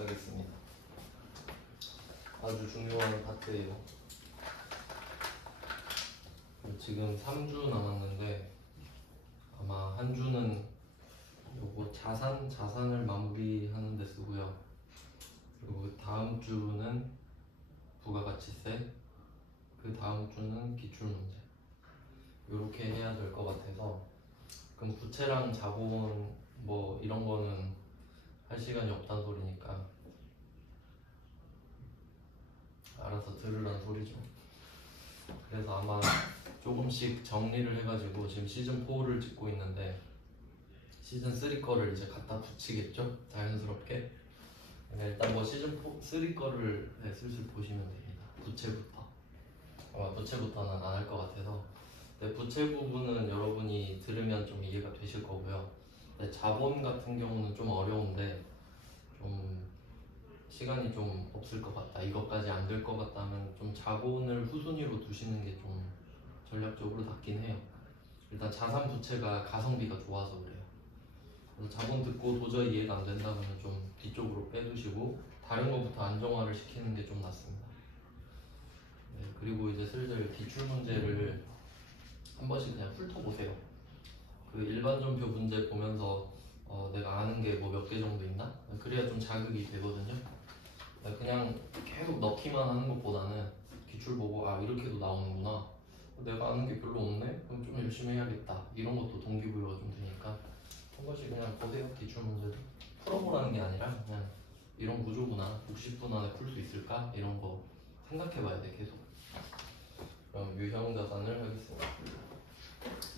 하겠습니다. 아주 중요한 파트예요. 지금 3주 남았는데 아마 한 주는 요거 자산을 마무리하는 데 쓰고요. 그리고 다음 주는 부가가치세, 그 다음 주는 기출문제, 이렇게 해야 될 것 같아서, 그럼 부채랑 자본 뭐 이런 거는 할 시간이 없다는 소리니까 알아서 들으라는 소리죠. 그래서 아마 조금씩 정리를 해가지고 지금 시즌 4를 찍고 있는데 시즌 3 거를 이제 갖다 붙이겠죠? 자연스럽게. 일단 뭐 시즌 3 거를 슬슬 보시면 됩니다. 부채부터. 아마 부채부터는 안 할 것 같아서. 근데 부채 부분은 여러분이 들으면 좀 이해가 되실 거고요. 근데 자본 같은 경우는 좀 어려운데 좀 시간이 좀 없을 것 같다, 이것까지 안 될 것 같다면 좀 자본을 후순위로 두시는 게 좀 전략적으로 낫긴 해요. 일단 자산 부채가 가성비가 좋아서 그래요. 그래서 자본 듣고 도저히 이해가 안 된다면 좀 뒤쪽으로 빼두시고 다른 것부터 안정화를 시키는 게 좀 낫습니다. 네, 그리고 이제 슬슬 기출 문제를 한 번씩 그냥 훑어보세요. 그 일반전표 문제 보면서 내가 아는 게 뭐 몇 개 정도 있나? 그래야 좀 자극이 되거든요. 그냥 계속 넣기만 하는 것보다는 기출 보고 아 이렇게도 나오는구나, 내가 아는 게 별로 없네, 그럼 좀 열심히 해야겠다, 이런 것도 동기부여가 좀 되니까 한 번씩 그냥 보세요. 기출 문제도 풀어보라는 게 아니라 그냥 이런 구조구나, 60분 안에 풀 수 있을까, 이런 거 생각해봐야 돼 계속. 그럼 유형자산을 하겠습니다.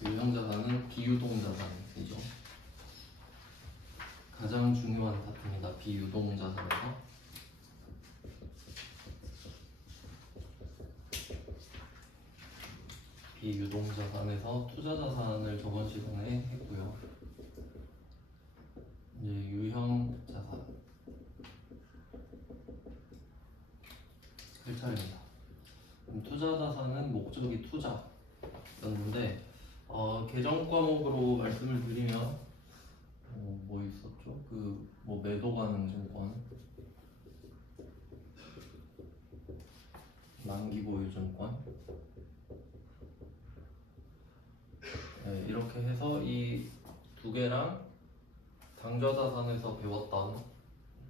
유형자산은 비유동자산이죠. 가장 중요한 파트입니다. 비유동자산에서 비유동자산에서 투자자산을 저번 시간에 했고요. 이제 유형자산 할 차례입니다. 투자자산은 목적이 투자였는데 계정 과목으로 말씀을 드리면 뭐 있었죠? 그 뭐 매도 가능 증권, 만기 보유 증권, 네, 이렇게 해서 이 두 개랑 당좌자산에서 배웠던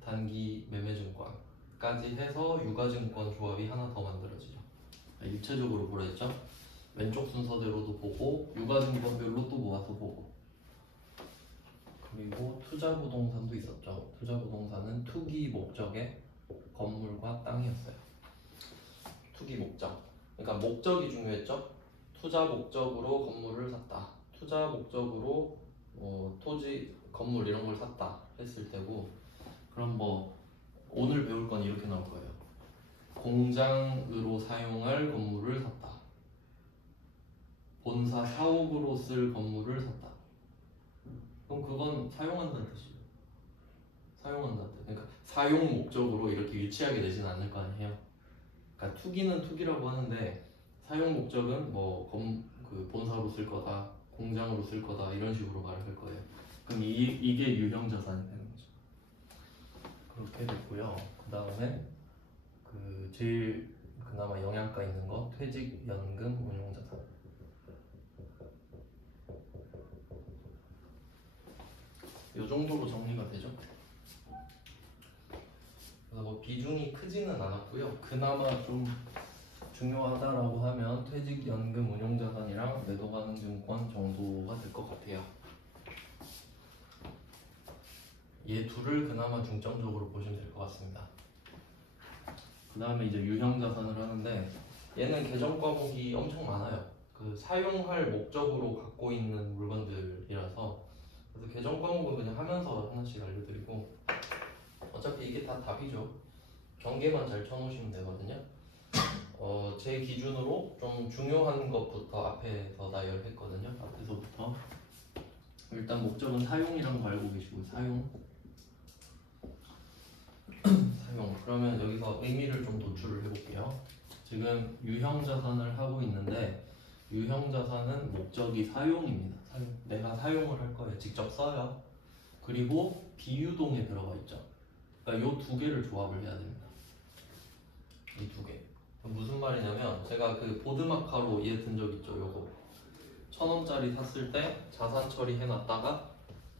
단기 매매증권까지 해서 유가증권 조합이 하나 더 만들어지죠. 입체적으로 보라 했죠? 왼쪽 순서대로도 보고 유가증권별로 또 모아서 보고. 그리고 투자부동산도 있었죠. 투자부동산은 투기 목적의 건물과 땅이었어요. 투기 목적, 그러니까 목적이 중요했죠. 투자 목적으로 건물을 샀다, 투자 목적으로 토지, 건물 이런 걸 샀다 했을 때고, 그럼 뭐 오늘 배울 건 이렇게 나올 거예요. 공장으로 사용할 건물을 샀다, 본사 사옥으로 쓸 건물을 샀다. 그럼 그건 사용한다는 뜻이에요. 사용한다는 뜻. 그러니까 사용 목적으로 이렇게 유치하게 되지는 않을 거 아니에요. 그러니까 투기는 투기라고 하는데 사용 목적은 뭐 그 본사로 쓸 거다, 공장으로 쓸 거다, 이런 식으로 말을 할 거예요. 그럼 이게 유형자산이 되는 거죠. 그렇게 됐고요. 그 다음에 그 제일 그나마 영양가 있는 거, 퇴직연금 운용자산. 이 정도로 정리가 되죠. 그래서 뭐 비중이 크지는 않았고요. 그나마 좀 중요하다라고 하면 퇴직연금 운용자산이랑 매도가능증권 정도가 될 것 같아요. 얘 둘을 그나마 중점적으로 보시면 될 것 같습니다. 그 다음에 이제 유형자산을 하는데 얘는 계정 과목이 엄청 많아요. 그 사용할 목적으로 갖고 있는 물건들이라서, 그래서 계정 과목은 그냥 하면서 하나씩 알려드리고, 어차피 이게 다 답이죠. 경계만 잘 쳐놓으시면 되거든요. 제 기준으로 좀 중요한 것부터 앞에서 나열했거든요. 앞에서부터 일단 목적은 사용이라는 거 알고 계시고, 사용. 그러면 여기서 의미를 좀 도출을 해볼게요. 지금 유형자산을 하고 있는데 유형자산은 목적이 사용입니다. 내가 사용을 할 거예요. 직접 써요. 그리고 비유동에 들어가 있죠. 그러니까 요 두 개를 조합을 해야 됩니다. 이 두 개. 무슨 말이냐면 제가 그 보드마카로 얘 든 적 있죠. 요거 1,000원짜리 샀을 때 자산 처리해놨다가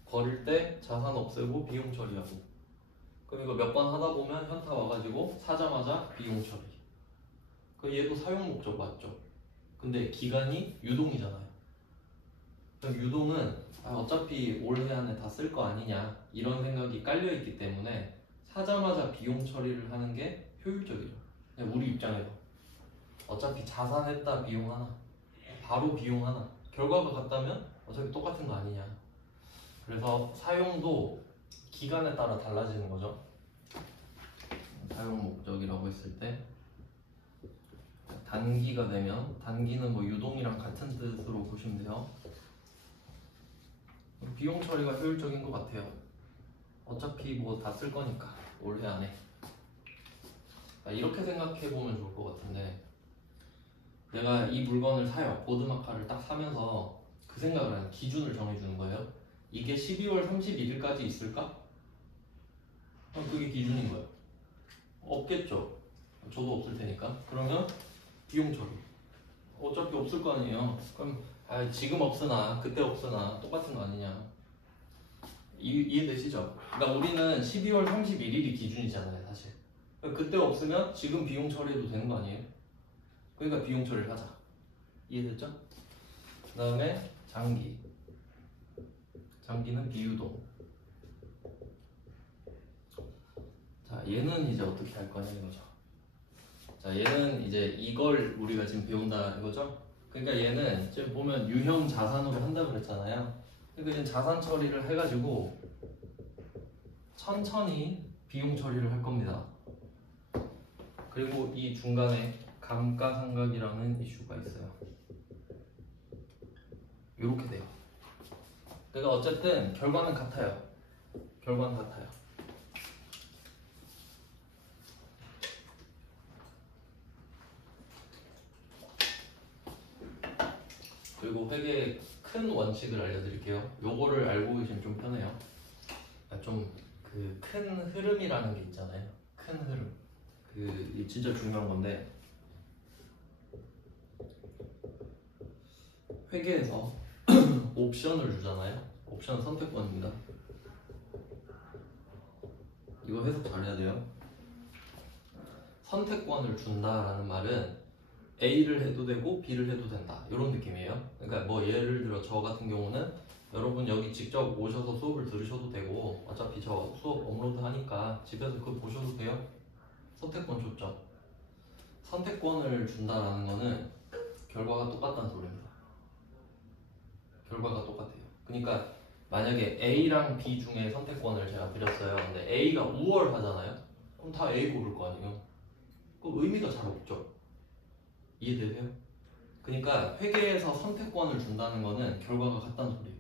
버릴 때 자산 없애고 비용 처리하고. 그럼 이거 몇 번 하다 보면 현타 와가지고 사자마자 비용 처리. 그 얘도 사용 목적 맞죠? 근데 기간이 유동이잖아요. 그럼 유동은 어차피 올해 안에 다 쓸 거 아니냐 이런 생각이 깔려있기 때문에 사자마자 비용 처리를 하는 게 효율적이죠. 그냥 우리 입장에서 어차피 자산했다 비용 하나, 바로 비용 하나, 결과가 같다면 어차피 똑같은 거 아니냐. 그래서 사용도 기간에 따라 달라지는 거죠. 사용 목적이라고 했을 때 단기가 되면, 단기는 뭐 유동이랑 같은 뜻으로 보시면 돼요. 비용 처리가 효율적인 것 같아요. 어차피 뭐 다 쓸 거니까 올해 안에. 이렇게 생각해 보면 좋을 것 같은데, 내가 이 물건을 사요. 보드마카를 딱 사면서 그 생각을 하는, 기준을 정해주는 거예요. 이게 12월 31일까지 있을까? 그럼 그게 기준인 거예요. 없겠죠. 저도 없을 테니까. 그러면 비용 처리. 어차피 없을 거 아니에요. 그럼 지금 없으나 그때 없으나 똑같은 거 아니냐. 이해되시죠? 그러니까 우리는 12월 31일이 기준이잖아요, 사실. 그때 없으면 지금 비용 처리해도 되는 거 아니에요? 그러니까 비용 처리를 하자. 이해됐죠? 그 다음에 장기. 장기는 비유동. 자, 얘는 이제 어떻게 할 거냐 이거죠. 자, 얘는 이제 이걸 우리가 지금 배운다 이거죠. 그러니까 얘는 지금 보면 유형 자산으로 한다 그랬잖아요. 그러니까 지금 자산 처리를 해가지고 천천히 비용 처리를 할 겁니다. 그리고 이 중간에 감가상각이라는 이슈가 있어요. 이렇게 돼요. 그러니까 어쨌든 결과는 같아요. 결과는 같아요. 그리고 회계의 큰 원칙을 알려드릴게요. 요거를 알고 계시면 좀 편해요. 좀 그 큰 흐름이라는 게 있잖아요. 큰 흐름. 이게 진짜 중요한 건데, 회계에서 옵션을 주잖아요. 옵션 선택권입니다. 이거 해석 잘해야 돼요. 선택권을 준다라는 말은 A를 해도 되고 B를 해도 된다, 이런 느낌이에요. 그러니까 뭐 예를 들어 저 같은 경우는 여러분 여기 직접 오셔서 수업을 들으셔도 되고, 어차피 저 수업 업로드 하니까 집에서 그거 보셔도 돼요. 선택권 줬죠. 선택권을 준다라는 거는 결과가 똑같다는 소리입니다. 결과가 똑같아요. 그러니까 만약에 A랑 B 중에 선택권을 제가 드렸어요. 근데 A가 우월하잖아요. 그럼 다 A 고를 거 아니에요. 그 의미가 잘 없죠. 이해되세요? 그러니까 회계에서 선택권을 준다는 거는 결과가 같다는 소리예요.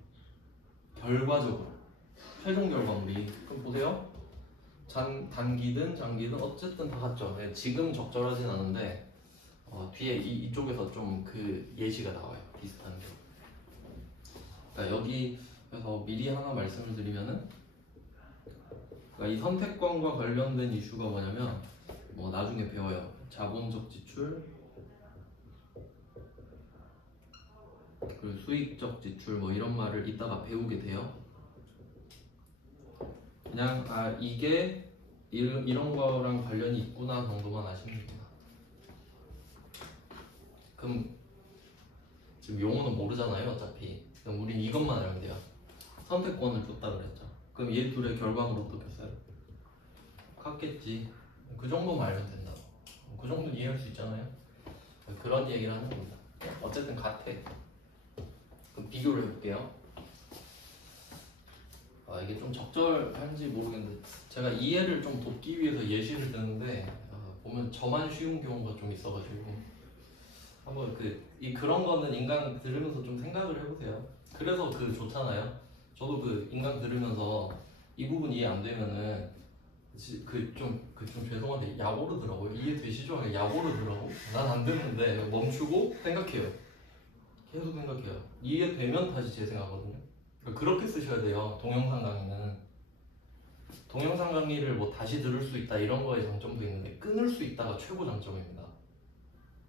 결과적으로 최종 결과물이. 그럼 보세요. 단기든 장기든 어쨌든 다 같죠. 네, 지금 적절하진 않은데 뒤에 이쪽에서 좀 그 예시가 나와요. 비슷한 게. 그러니까 여기에서 미리 하나 말씀을 드리면은, 그러니까 이 선택권과 관련된 이슈가 뭐냐면, 뭐 나중에 배워요. 자본적 지출, 그리고 수익적 지출, 뭐 이런 말을 이따가 배우게 돼요. 그냥 이게 이런 거랑 관련이 있구나 정도만 아시면 됩니다. 그럼 지금 용어는 모르잖아요, 어차피. 그럼 우린 이것만 알면 돼요. 선택권을 줬다 그랬죠. 그럼 얘 둘의 결과는 어떻겠어요? 같겠지. 그 정도만 알면 된다고. 그 정도는 이해할 수 있잖아요. 그런 얘기를 하는 겁니다. 어쨌든 같아. 그럼 비교를 해볼게요. 이게 좀 적절한지 모르겠는데, 제가 이해를 좀 돕기 위해서 예시를 드는데 보면 저만 쉬운 경우가 좀 있어가지고 한번 그런 거는 인강 들으면서 좀 생각을 해보세요. 그래서 좋잖아요. 저도 인강 들으면서 이 부분 이해 안 되면은 좀 죄송한데 약오르더라고요. 이해되시죠? 약오르더라고. 난 안 되는데 멈추고 생각해요. 계속 생각해요. 이해되면 다시 재생하거든요. 그렇게 쓰셔야 돼요. 동영상 강의는. 동영상 강의를 뭐 다시 들을 수 있다 이런 거에 장점도 있는데 끊을 수 있다가 최고 장점입니다.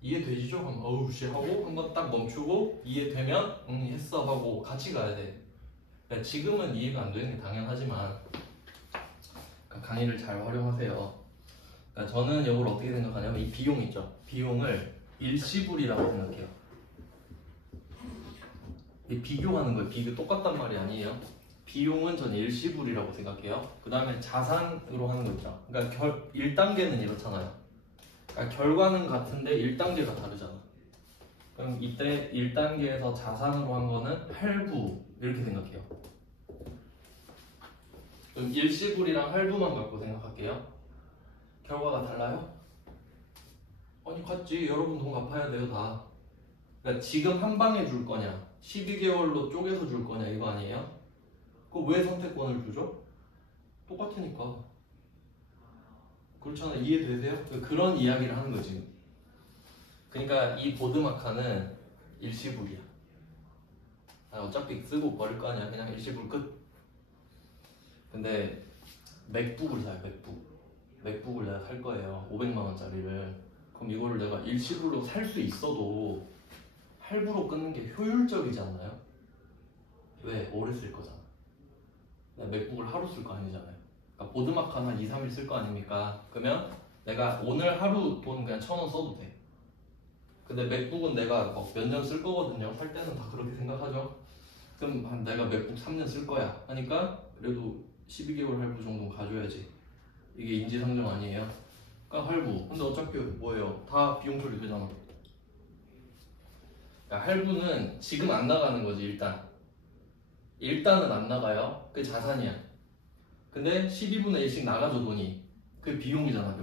이해되시죠? 그럼 어우 씨 하고 한번 딱 멈추고 이해되면 했어 하고 같이 가야 돼. 그러니까 지금은 이해가 안 되는 게 당연하지만 그러니까 강의를 잘 활용하세요. 그러니까 저는 이걸 어떻게 생각하냐면 이 비용 있죠? 비용을 일시불이라고 생각해요. 이 비교하는 거예요. 비교 똑같단 말이 아니에요. 비용은 전 일시불이라고 생각해요. 그 다음에 자산으로 하는 거 있죠. 그러니까 1단계는 이렇잖아요. 그러니까 결과는 같은데 1단계가 다르잖아. 그럼 이때 1단계에서 자산으로 한 거는 할부 이렇게 생각해요. 그럼 일시불이랑 할부만 갖고 생각할게요. 결과가 달라요? 아니 같지. 여러분 돈 갚아야 돼요 다. 그러니까 지금 한 방에 줄 거냐 12개월로 쪼개서 줄 거냐 이거 아니에요? 그거 왜 선택권을 주죠? 똑같으니까. 그렇잖아. 이해되세요? 그런 이야기를 하는 거지. 그러니까 이 보드마카는 일시불이야. 어차피 쓰고 버릴 거 아니야. 그냥 일시불 끝. 근데 맥북을 사요. 맥북을 내가 살 거예요. 500만 원짜리를. 그럼 이거를 내가 일시불로 살 수 있어도 할부로 끊는 게 효율적이지 않나요? 왜? 오래 쓸 거잖아. 내가 맥북을 하루 쓸 거 아니잖아요. 그러니까 보드마카는 한 2, 3일 쓸 거 아닙니까? 그러면 내가 오늘 하루 돈 그냥 1,000원 써도 돼. 근데 맥북은 내가 몇 년 쓸 거거든요. 살 때는 다 그렇게 생각하죠. 그럼 내가 맥북 3년 쓸 거야 하니까 그래도 12개월 할부 정도는 가져야지. 이게 인지상정 아니에요? 그러니까 할부. 근데 어차피 뭐예요? 다 비용 처리 되잖아. 그러니까 할부는 지금 안 나가는 거지. 일단은 안 나가요. 그게 자산이야. 근데 12분의 1씩 나가죠 돈이. 그게 비용이잖아.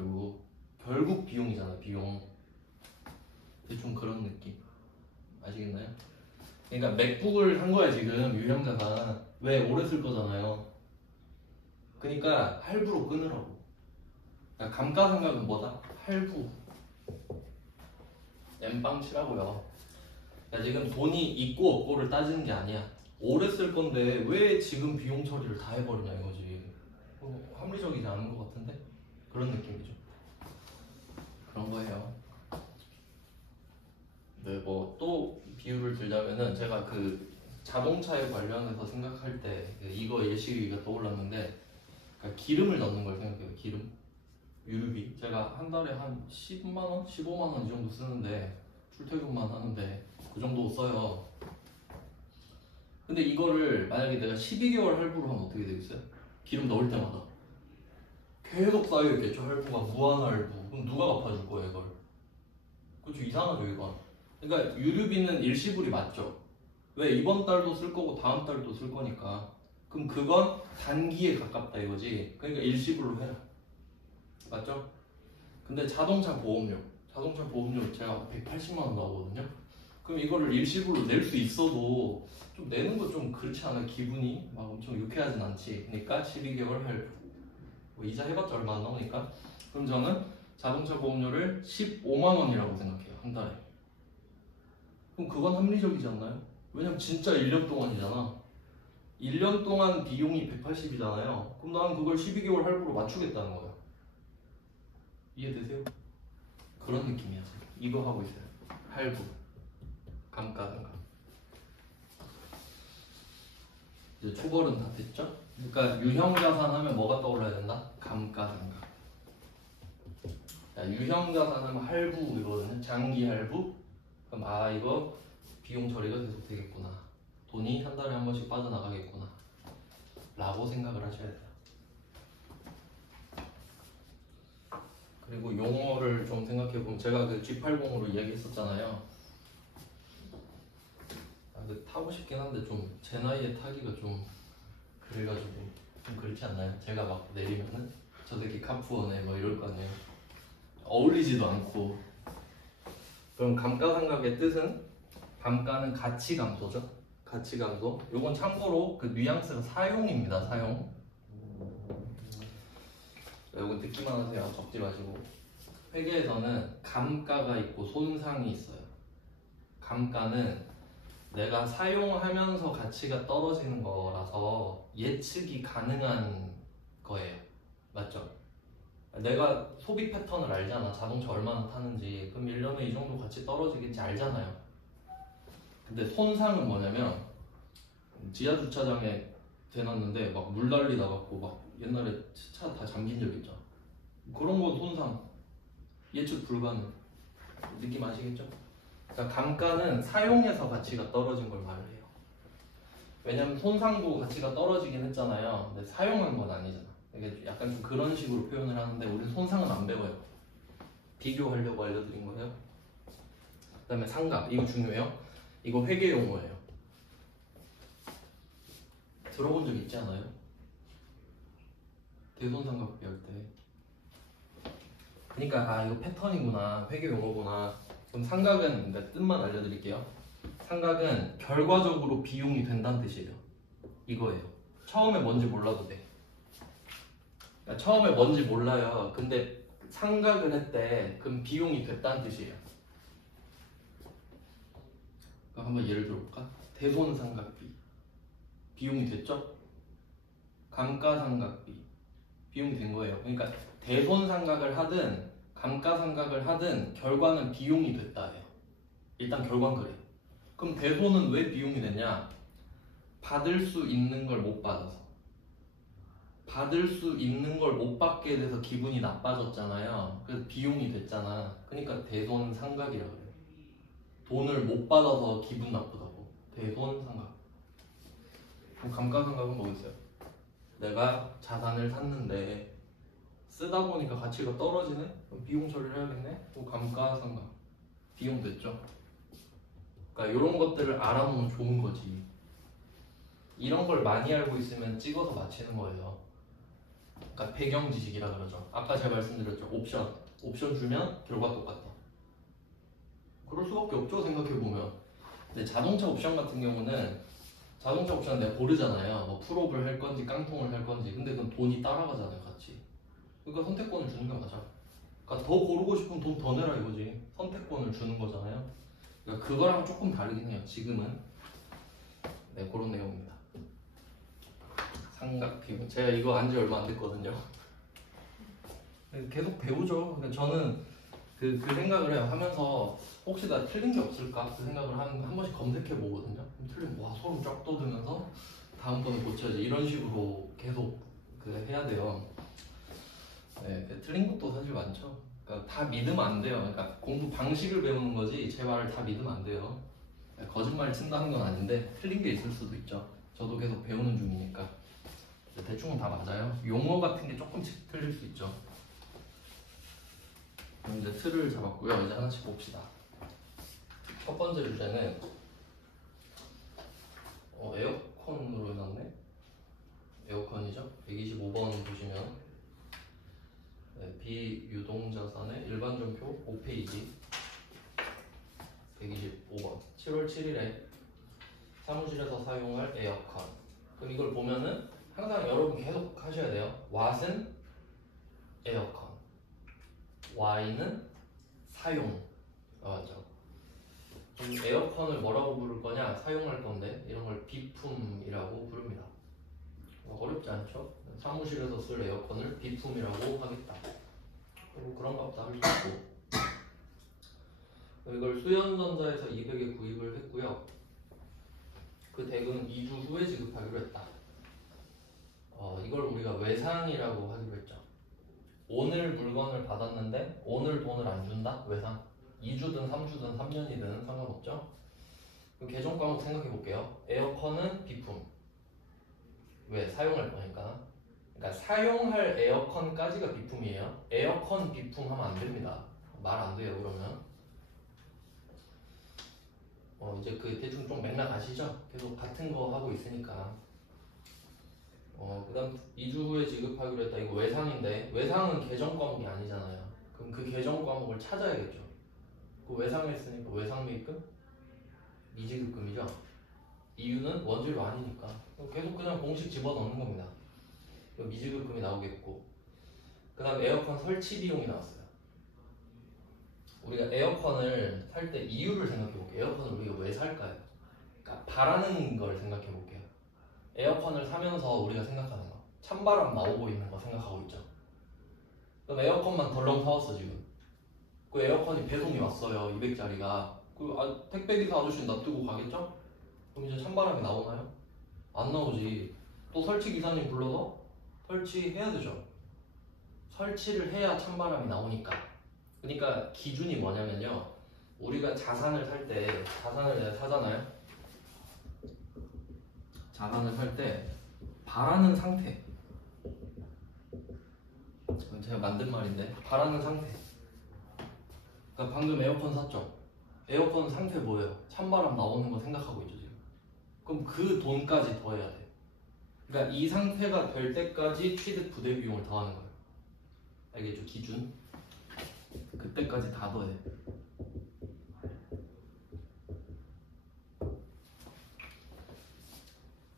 결국 비용이잖아. 비용. 대충 그런 느낌. 아시겠나요? 그러니까 맥북을 산 거야 지금 유형자산. 왜? 오래 쓸 거잖아요. 그러니까 할부로 끊으라고. 그러니까 감가상각은 뭐다? 할부. 엠빵 치라고요. 그러니까 지금 돈이 있고 없고를 따지는 게 아니야. 오래 쓸 건데 왜 지금 비용 처리를 다 해버리냐 이거지. 합리적이지 않은 것 같은데? 그런 느낌이죠. 그런 거예요. 네, 뭐 또 비유를 들자면은 제가 그 자동차에 관련해서 생각할 때 이거 예시가 떠올랐는데 그러니까 기름을 넣는 걸 생각해요. 기름, 유류비. 제가 한 달에 한 10만 원, 15만 원 이 정도 쓰는데 출퇴근만 하는데 그 정도 써요. 근데 이거를 만약에 내가 12개월 할부로 하면 어떻게 되겠어요? 기름 넣을 때마다 계속 쌓여있겠죠. 할부가 무한 할부. 그럼 누가 갚아줄 거예요 이걸? 그렇죠. 이상하죠 이건. 그러니까 유류비는 일시불이 맞죠. 왜? 이번 달도 쓸 거고 다음 달도 쓸 거니까. 그럼 그건 단기에 가깝다 이거지. 그러니까 일시불로 해라. 맞죠? 근데 자동차 보험료 제가 180만 원 나오거든요. 그럼 이거를 일시불로 낼 수 있어도 좀 내는 거 좀 그렇지 않아? 기분이 막 엄청 유쾌하진 않지. 그러니까 12개월 할부. 뭐 이자 해봤자 얼마 안 나오니까. 그럼 저는 자동차 보험료를 15만 원이라고 생각해요. 한 달에. 그럼 그건 합리적이지 않나요? 왜냐면 진짜 1년 동안이잖아. 1년 동안 비용이 180이잖아요. 그럼 나는 그걸 12개월 할부로 맞추겠다는 거야. 이해되세요? 그런 느낌이야. 이거 하고 있어요. 할부, 감가상각. 이제 초벌은 다 됐죠? 그러니까 유형자산 하면 뭐가 떠올라야 된다? 감가상각. 유형자산 하면 할부이거든요. 장기 할부. 그럼 이거 비용 처리가 계속 되겠구나. 돈이 한 달에 한 번씩 빠져나가겠구나 라고 생각을 하셔야 돼요. 그리고 용어를 좀 생각해보면 제가 그 G80으로 이야기했었잖아요. 그 타고 싶긴 한데 좀 제 나이에 타기가 좀 그래가지고 좀 그렇지 않나요? 제가 막 내리면은 저 새끼 카푸어네 뭐 이럴 거 아니에요. 어울리지도 않고. 그럼 감가상각의 뜻은 감가는 가치 감소죠. 가치 감소. 요건 참고로 그 뉘앙스가 사용입니다. 사용. 요건 듣기만 하세요. 적지 마시고. 회계에서는 감가가 있고 손상이 있어요. 감가는 내가 사용하면서 가치가 떨어지는 거라서 예측이 가능한 거예요. 맞죠? 내가 소비 패턴을 알잖아. 자동차 얼마나 타는지. 그럼 1년에 이 정도 같이 떨어지겠지 알잖아요. 근데 손상은 뭐냐면 지하 주차장에 대놨는데 막 물난리 나갖고 막 옛날에 차 다 잠긴 적 있죠. 그런 건 손상. 예측 불가능. 느낌 아시겠죠? 그러니까 감가는 사용해서 가치가 떨어진 걸 말을 해요. 왜냐면 손상도 가치가 떨어지긴 했잖아요. 근데 사용한 건 아니잖아. 이게 약간 좀 그런 식으로 표현을 하는데 우리는 손상은 안 배워요. 비교하려고 알려드린 거예요. 그 다음에 상각, 이거 중요해요. 이거 회계 용어예요. 들어본 적 있지 않아요? 대손상각비 할 때. 그러니까 아 이거 패턴이구나, 회계 용어구나. 그럼 상각은 그러니까 뜻만 알려드릴게요. 상각은 결과적으로 비용이 된다는 뜻이에요. 이거예요. 처음에 뭔지 몰라도 돼. 그러니까 처음에 뭔지 몰라요. 근데 상각을 했대. 그럼 비용이 됐다는 뜻이에요. 그럼 한번 예를 들어볼까? 대손상각비 비용이 됐죠? 감가상각비 비용이 된 거예요. 그러니까 대손상각을 하든 감가상각을 하든 결과는 비용이 됐다예요. 일단 결과는 그래. 그럼 대손은 왜 비용이 됐냐? 받을 수 있는 걸 못 받아서. 받을 수 있는 걸 못 받게 돼서 기분이 나빠졌잖아요. 그래서 비용이 됐잖아. 그러니까 대손상각이라고 그래요. 돈을 못 받아서 기분 나쁘다고. 대손상각. 그럼 감가상각은 뭐겠어요? 내가 자산을 샀는데 쓰다 보니까 가치가 떨어지네? 그럼 비용 처리를 해야겠네? 그럼 감가상각. 비용 됐죠? 그러니까 이런 것들을 알아놓으면 좋은 거지. 이런 걸 많이 알고 있으면 찍어서 맞히는 거예요. 그러니까 배경 지식이라 그러죠. 아까 제가 말씀드렸죠. 옵션 주면 결과 똑같다. 그럴 수밖에 없죠, 생각해보면. 근데 자동차 옵션 같은 경우는 자동차 옵션 내가 고르잖아요. 뭐 풀옵을 할 건지 깡통을 할 건지. 근데 그건 돈이 따라가잖아요, 같이. 그러니까 선택권을 주는 게 맞아. 그러니까 더 고르고 싶으면 돈 더 내라 이거지. 선택권을 주는 거잖아요. 그러니까 그거랑 조금 다르긴 해요. 지금은. 네, 그런 내용입니다. 삼각형. 제가 이거 안 지 얼마 안 됐거든요. 계속 배우죠. 근데 저는 그 생각을 해요. 하면서 혹시 나 틀린 게 없을까? 그 생각을 한 번씩 검색해 보거든요. 틀리면 와 소름 쫙 돋으면서 다음번에 고쳐야지 이런 식으로 계속 해야 돼요. 네, 틀린 것도 사실 많죠. 그러니까 다 믿으면 안 돼요. 그러니까 공부 방식을 배우는 거지 제 말을 다 믿으면 안 돼요. 거짓말 친다는 건 아닌데 틀린 게 있을 수도 있죠. 저도 계속 배우는 중이니까. 대충은 다 맞아요. 용어 같은 게 조금씩 틀릴 수 있죠. 그럼 이제 틀을 잡았고요. 이제 하나씩 봅시다. 첫 번째 주제는 에어컨으로 해놨네. 에어컨이죠. 125번 보시면 비유동자산의 일반전표 5페이지 125번 7월 7일에 사무실에서 사용할 에어컨. 그럼 이걸 보면은 항상 여러분 계속 하셔야 돼요. what은 에어컨, why는 사용. 맞죠? 그럼 에어컨을 뭐라고 부를 거냐? 사용할 건데 이런 걸 비품이라고 부릅니다. 어렵지 않죠? 사무실에서 쓸 에어컨을 비품이라고 하겠다. 그리고 그런가 보다 할 수 있고. 이걸 수연전자에서 200에 구입을 했고요. 그 대금은 2주 후에 지급하기로 했다. 이걸 우리가 외상이라고 하기로 했죠. 오늘 물건을 받았는데 오늘 돈을 안 준다? 외상. 2주든 3주든 3년이든 상관없죠. 그럼 개정 과목 생각해 볼게요. 에어컨은 비품. 왜? 사용할 거니까. 그러니까 사용할 에어컨까지가 비품이에요. 에어컨 비품 하면 안 됩니다. 말 안 돼요, 그러면. 이제 대충 좀 맥락 아시죠? 계속 같은 거 하고 있으니까. 그 다음 2주 후에 지급하기로 했다. 이거 외상인데 외상은 개정 과목이 아니잖아요. 그럼 그 개정 과목을 찾아야겠죠. 그 외상했으니까 외상매입금? 미지급금이죠. 이유는 원재료 아니니까 계속 그냥 공식 집어넣는 겁니다. 미지급금이 나오겠고, 그 다음 에어컨 설치 비용이 나왔어요. 우리가 에어컨을 살 때 이유를 생각해 볼게요. 에어컨을 우리가 왜 살까요? 그러니까 바라는 걸 생각해 볼게요. 에어컨을 사면서 우리가 생각하는 거. 찬바람 나오고 있는 거 생각하고 있죠. 그럼 에어컨만 덜렁 사왔어 지금. 그 에어컨이 배송이 왔어요. 200짜리가. 그 택배기사 아저씨는 놔두고 가겠죠? 그럼 이제 찬바람이 나오나요? 안 나오지. 또 설치 기사님 불러서 설치해야 되죠. 설치를 해야 찬바람이 나오니까. 그러니까 기준이 뭐냐면요. 우리가 자산을 살 때, 자산을 내가 사잖아요. 자산을 살 때 바라는 상태. 제가 만든 말인데 바라는 상태. 그러니까 방금 에어컨 샀죠. 에어컨 상태 뭐예요? 찬바람 나오는 거 생각하고 있죠 지금. 그럼 그 돈까지 더해야 돼. 그러니까 이 상태가 될 때까지 취득 부대 비용을 더하는 거예요. 알겠죠? 기준. 그때까지 다 더해.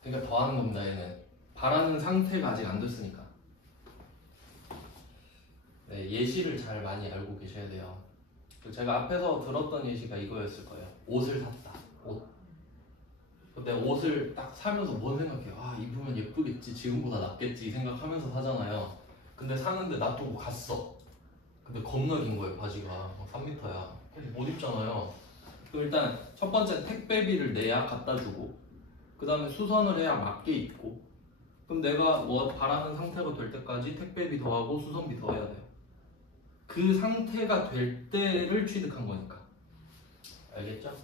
그러니까 더하는 겁니다. 얘는 바라는 상태가 아직 안 됐으니까. 네, 예시를 잘 많이 알고 계셔야 돼요. 제가 앞에서 들었던 예시가 이거였을 거예요. 옷을 샀다. 옷. 근데 옷을 딱 사면서 뭔 생각해요? 아, 입으면 예쁘겠지, 지금보다 낫겠지 이 생각하면서 사잖아요. 근데 사는데 놔두고 갔어. 근데 겁나 긴 거예요. 바지가 3m야. 못 입잖아요. 그럼 일단 첫 번째 택배비를 내야 갖다 주고, 그 다음에 수선을 해야 맞게 입고, 그럼 내가 뭐 바라는 상태가 될 때까지 택배비 더하고 수선비 더해야 돼요. 그 상태가 될 때를 취득한 거니까. 알겠죠?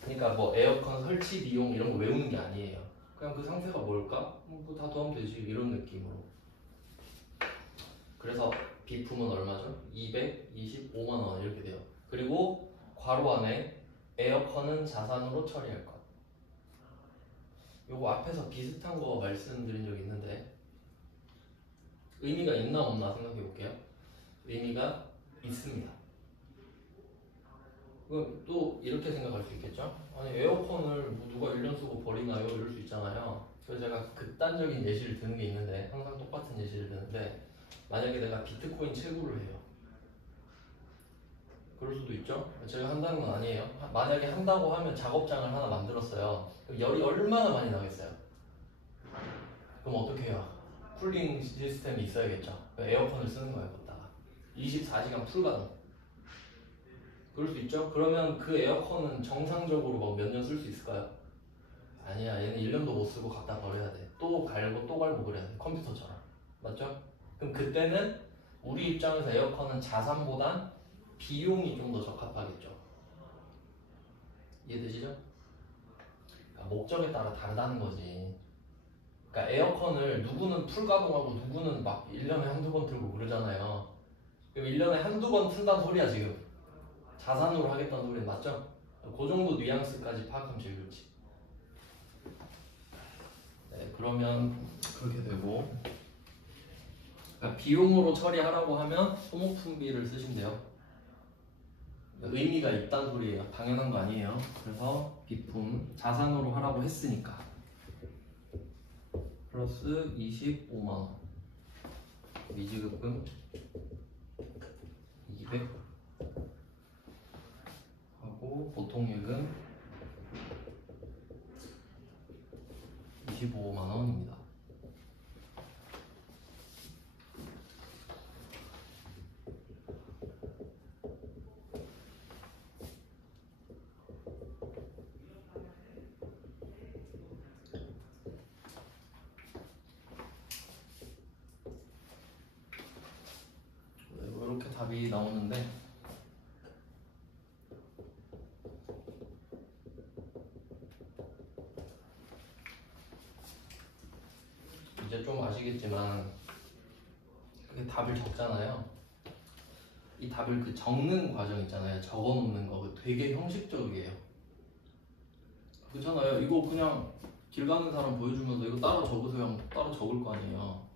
그러니까 뭐 에어컨 설치 비용 이런 거 외우는 게 아니에요. 그냥 그 상태가 뭘까? 뭐 다 더하면 되지, 이런 느낌으로. 그래서 비품은 얼마죠? 225만 원 이렇게 돼요. 그리고 괄호 안에 에어컨은 자산으로 처리할 것. 요거 앞에서 비슷한 거 말씀드린 적 있는데 의미가 있나 없나 생각해 볼게요. 의미가 있습니다. 그럼 또 이렇게 생각할 수 있겠죠? 아니 에어컨을 뭐 누가 1년 쓰고 버리나요? 이럴 수 있잖아요. 그래서 제가 극단적인 예시를 드는 게 있는데, 항상 똑같은 예시를 드는데, 만약에 내가 비트코인 채굴을 해요. 그럴 수도 있죠? 제가 한다는 건 아니에요. 만약에 한다고 하면 작업장을 하나 만들었어요. 그럼 열이 얼마나 많이 나겠어요? 그럼 어떻게 해요? 쿨링 시스템이 있어야겠죠. 에어컨을 쓰는 거예요. 거기다가 24시간 풀가동. 그럴 수 있죠? 그러면 그 에어컨은 정상적으로 뭐 몇 년 쓸 수 있을까요? 아니야. 얘는 1년도 못 쓰고 갖다 버려야 돼. 또 갈고 또 갈고 그래야 돼. 컴퓨터처럼. 맞죠? 그럼 그때는 우리 입장에서 에어컨은 자산보단 비용이 좀 더 적합하겠죠. 이해되시죠? 그러니까 목적에 따라 다르다는 거지. 그러니까 에어컨을 누구는 풀가동하고 누구는 막 1년에 한두 번 틀고 그러잖아요. 그럼 1년에 한두 번 튼다는 소리야 지금. 자산으로 하겠다는 소리는 맞죠? 그 정도 뉘앙스까지 파악하면 제일 좋지. 네, 그러면 그렇게 되고, 그러니까 비용으로 처리하라고 하면 소모품비를 쓰신대요. 의미가 있다는 소리예요. 당연한 거 아니에요. 그래서 비품 자산으로 하라고 했으니까 플러스 25만 원, 미지급금 200 하고 보통예금 25만 원입니다. 이렇게 답이 나오는데, 이제 좀 아시겠지만 그게 답을 적잖아요. 이 답을 그 적는 과정 있잖아요. 적어놓는 거 되게 형식적이에요. 그렇잖아요. 이거 그냥 길 가는 사람 보여주면서 이거 따라 적으세요 하면 따라 적을 거 아니에요.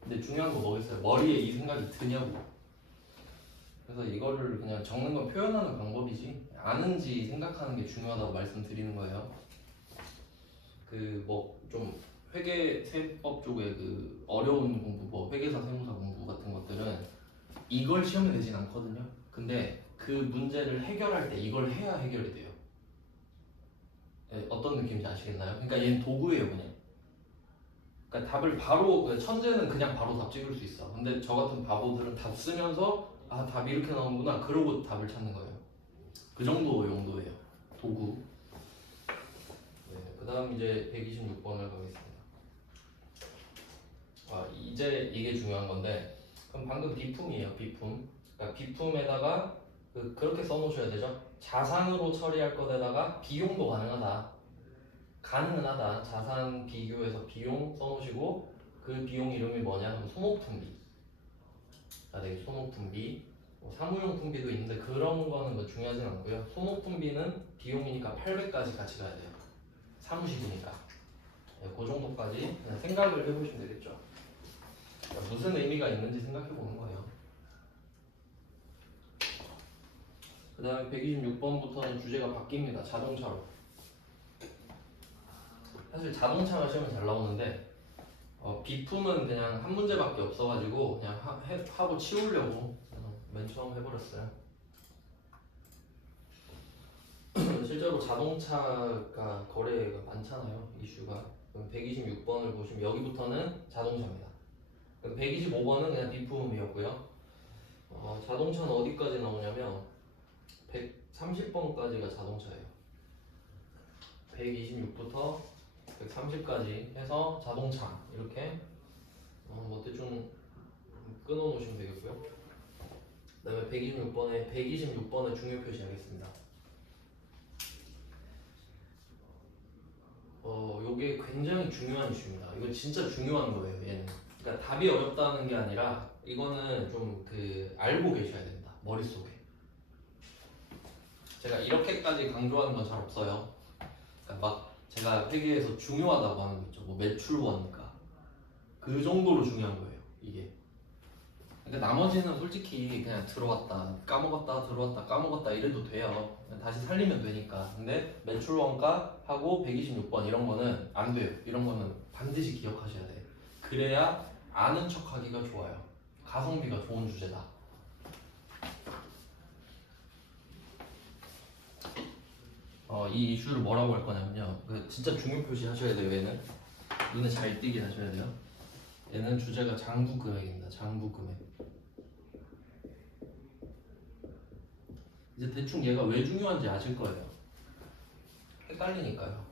근데 중요한 거 뭐겠어요? 머리에 이 생각이 드냐고. 그래서 이거를 그냥 적는 건 표현하는 방법이지 아는지 생각하는 게 중요하다고 말씀드리는 거예요. 그 뭐 좀 회계세법 쪽에 그 어려운 공부, 뭐 회계사, 세무사 공부 같은 것들은 이걸 시험에 내진 않거든요. 근데 그 문제를 해결할 때 이걸 해야 해결이 돼요. 네, 어떤 느낌인지 아시겠나요? 그러니까 얘는 도구예요, 그냥. 그러니까 답을 바로 천재는 그냥 바로 답 찍을 수 있어. 근데 저 같은 바보들은 답 쓰면서 아 답이 이렇게 나오는구나 그러고 답을 찾는 거예요. 그 정도 용도예요. 도구. 네, 그다음 이제 126번을 가겠습니다. 아 이제 이게 중요한 건데 그럼 방금 비품이에요. 비품. 그러니까 비품에다가 그렇게 써놓으셔야 되죠. 자산으로 처리할 것에다가 비용도 가능하다. 가능은 하다. 자산 비교해서 비용 써놓으시고 그 비용 이름이 뭐냐? 그럼 소모품비. 소모품비. 사무용품비도 있는데 그런 거는 뭐 중요하진 않고요. 소모품비는 비용이니까 800까지 같이 가야 돼요. 사무식이니까. 네, 그 정도까지 그냥 생각을 해보시면 되겠죠. 그러니까 무슨 의미가 있는지 생각해 보는 거예요. 그 다음에 126번부터는 주제가 바뀝니다. 자동차로. 사실 자동차가 시험에 잘 나오는데 비품은 그냥 한 문제밖에 없어가지고 그냥 하고 치우려고 맨 처음 해버렸어요. 실제로 자동차가 거래가 많잖아요. 이슈가. 그럼 126번을 보시면 여기부터는 자동차입니다. 125번은 그냥 비품이었고요. 자동차는 어디까지 나오냐면 130번까지가 자동차예요. 126부터 130까지 해서 자동차 이렇게 뭐 대충 끊어놓으시면 되겠고요. 그 다음에 126번에 중요 표시하겠습니다. 요게 굉장히 중요한 이슈입니다. 이거 진짜 중요한 거예요. 얘는. 그러니까 답이 어렵다는 게 아니라 이거는 좀 알고 계셔야 된다. 머릿속에. 제가 이렇게까지 강조하는 건 잘 없어요. 그러니까 막 제가 회계에서 중요하다고 하는 거 있죠. 뭐 매출원가 그 정도로 중요한 거예요. 이게. 그러니까 나머지는 솔직히 그냥 들어왔다 까먹었다 들어왔다 까먹었다 이래도 돼요. 다시 살리면 되니까. 근데 매출원가 하고 126번 이런 거는 안 돼요. 이런 거는 반드시 기억하셔야 돼요. 그래야 아는 척하기가 좋아요. 가성비가 좋은 주제다. 이 이슈를 뭐라고 할 거냐면요. 진짜 중요 표시 하셔야 돼요. 얘는 눈에 잘 띄게 하셔야 돼요. 얘는 주제가 장부금액입니다. 장부금액. 이제 대충 얘가 왜 중요한지 아실 거예요. 헷갈리니까요.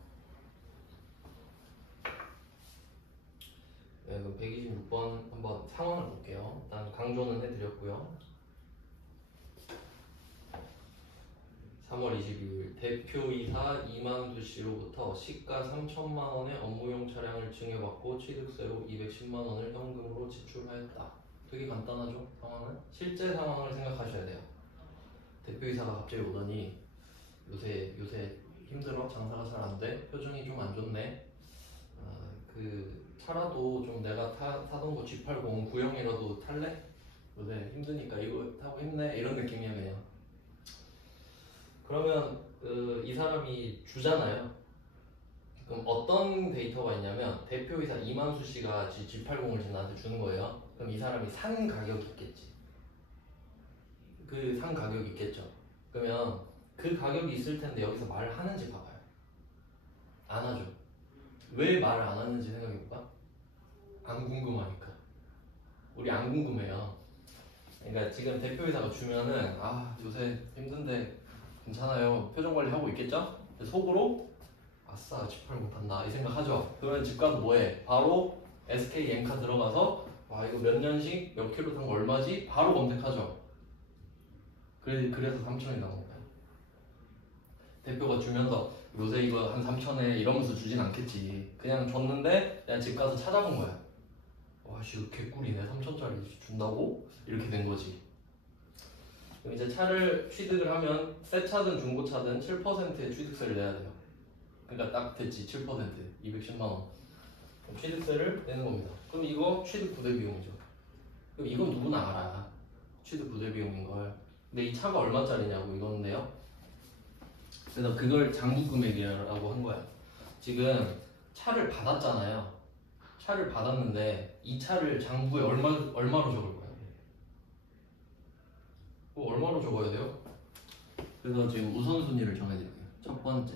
네, 그럼 126번 한번 상황을 볼게요. 일단 강조는 해드렸고요. 3월 22일 대표이사 이만수 씨로부터 시가 3천만 원의 업무용 차량을 증여받고 취득세로 210만 원을 현금으로 지출하였다. 되게 간단하죠? 상황은? 실제 상황을 생각하셔야 돼요. 대표이사가 갑자기 오더니 요새 힘들어? 장사가 잘 안 돼? 표정이 좀 안 좋네? 차라도 좀 내가 타던 거 G80 구형이라도 탈래? 요새 힘드니까 이거 타고 힘내? 이런 느낌이야 그냥. 그러면 이 사람이 주잖아요. 그럼 어떤 데이터가 있냐면 대표이사 이만수 씨가 G80을 지금 나한테 주는 거예요. 그럼 이 사람이 산 가격이 있겠지. 그 산 가격이 있겠죠. 그러면 그 가격이 있을 텐데 여기서 말을 하는지 봐봐요. 안 하죠. 왜 말을 안 하는지 생각해볼까? 안 궁금하니까. 우리 안 궁금해요. 그러니까 지금 대표이사가 주면은 요새 힘든데 괜찮아요. 표정 관리하고 있겠죠? 속으로 아싸 G80 탔나 이 생각하죠. 그러면 집 가서 뭐해? 바로 SK 엔카 들어가서 이거 몇 년식 몇 킬로 탄 거 얼마지? 바로 검색하죠. 그래서 3천이 나온 거야. 대표가 주면서 요새 이거 한 3천에 이러면서 주진 않겠지. 그냥 줬는데 내가 집 가서 찾아본 거야. 씨 개꿀이네. 3천짜리 준다고? 이렇게 된 거지. 그럼 이제 차를 취득을 하면 새 차든 중고차든 7%의 취득세를 내야 돼요. 그러니까 딱 됐지. 7% 210만 원. 그럼 취득세를 내는 겁니다. 그럼 이거 취득 부대 비용이죠. 그럼 이건 누구나 알아. 취득 부대 비용인 걸. 근데 이 차가 얼마짜리냐고 이건데요. 그래서 그걸 장부금액이라고 한 거야. 지금 차를 받았잖아요. 차를 받았는데 이 차를 장부에 얼마로 적을 거야? 얼마로 적어야 돼요? 그래서 지금 우선순위를 정해드릴게요. 첫 번째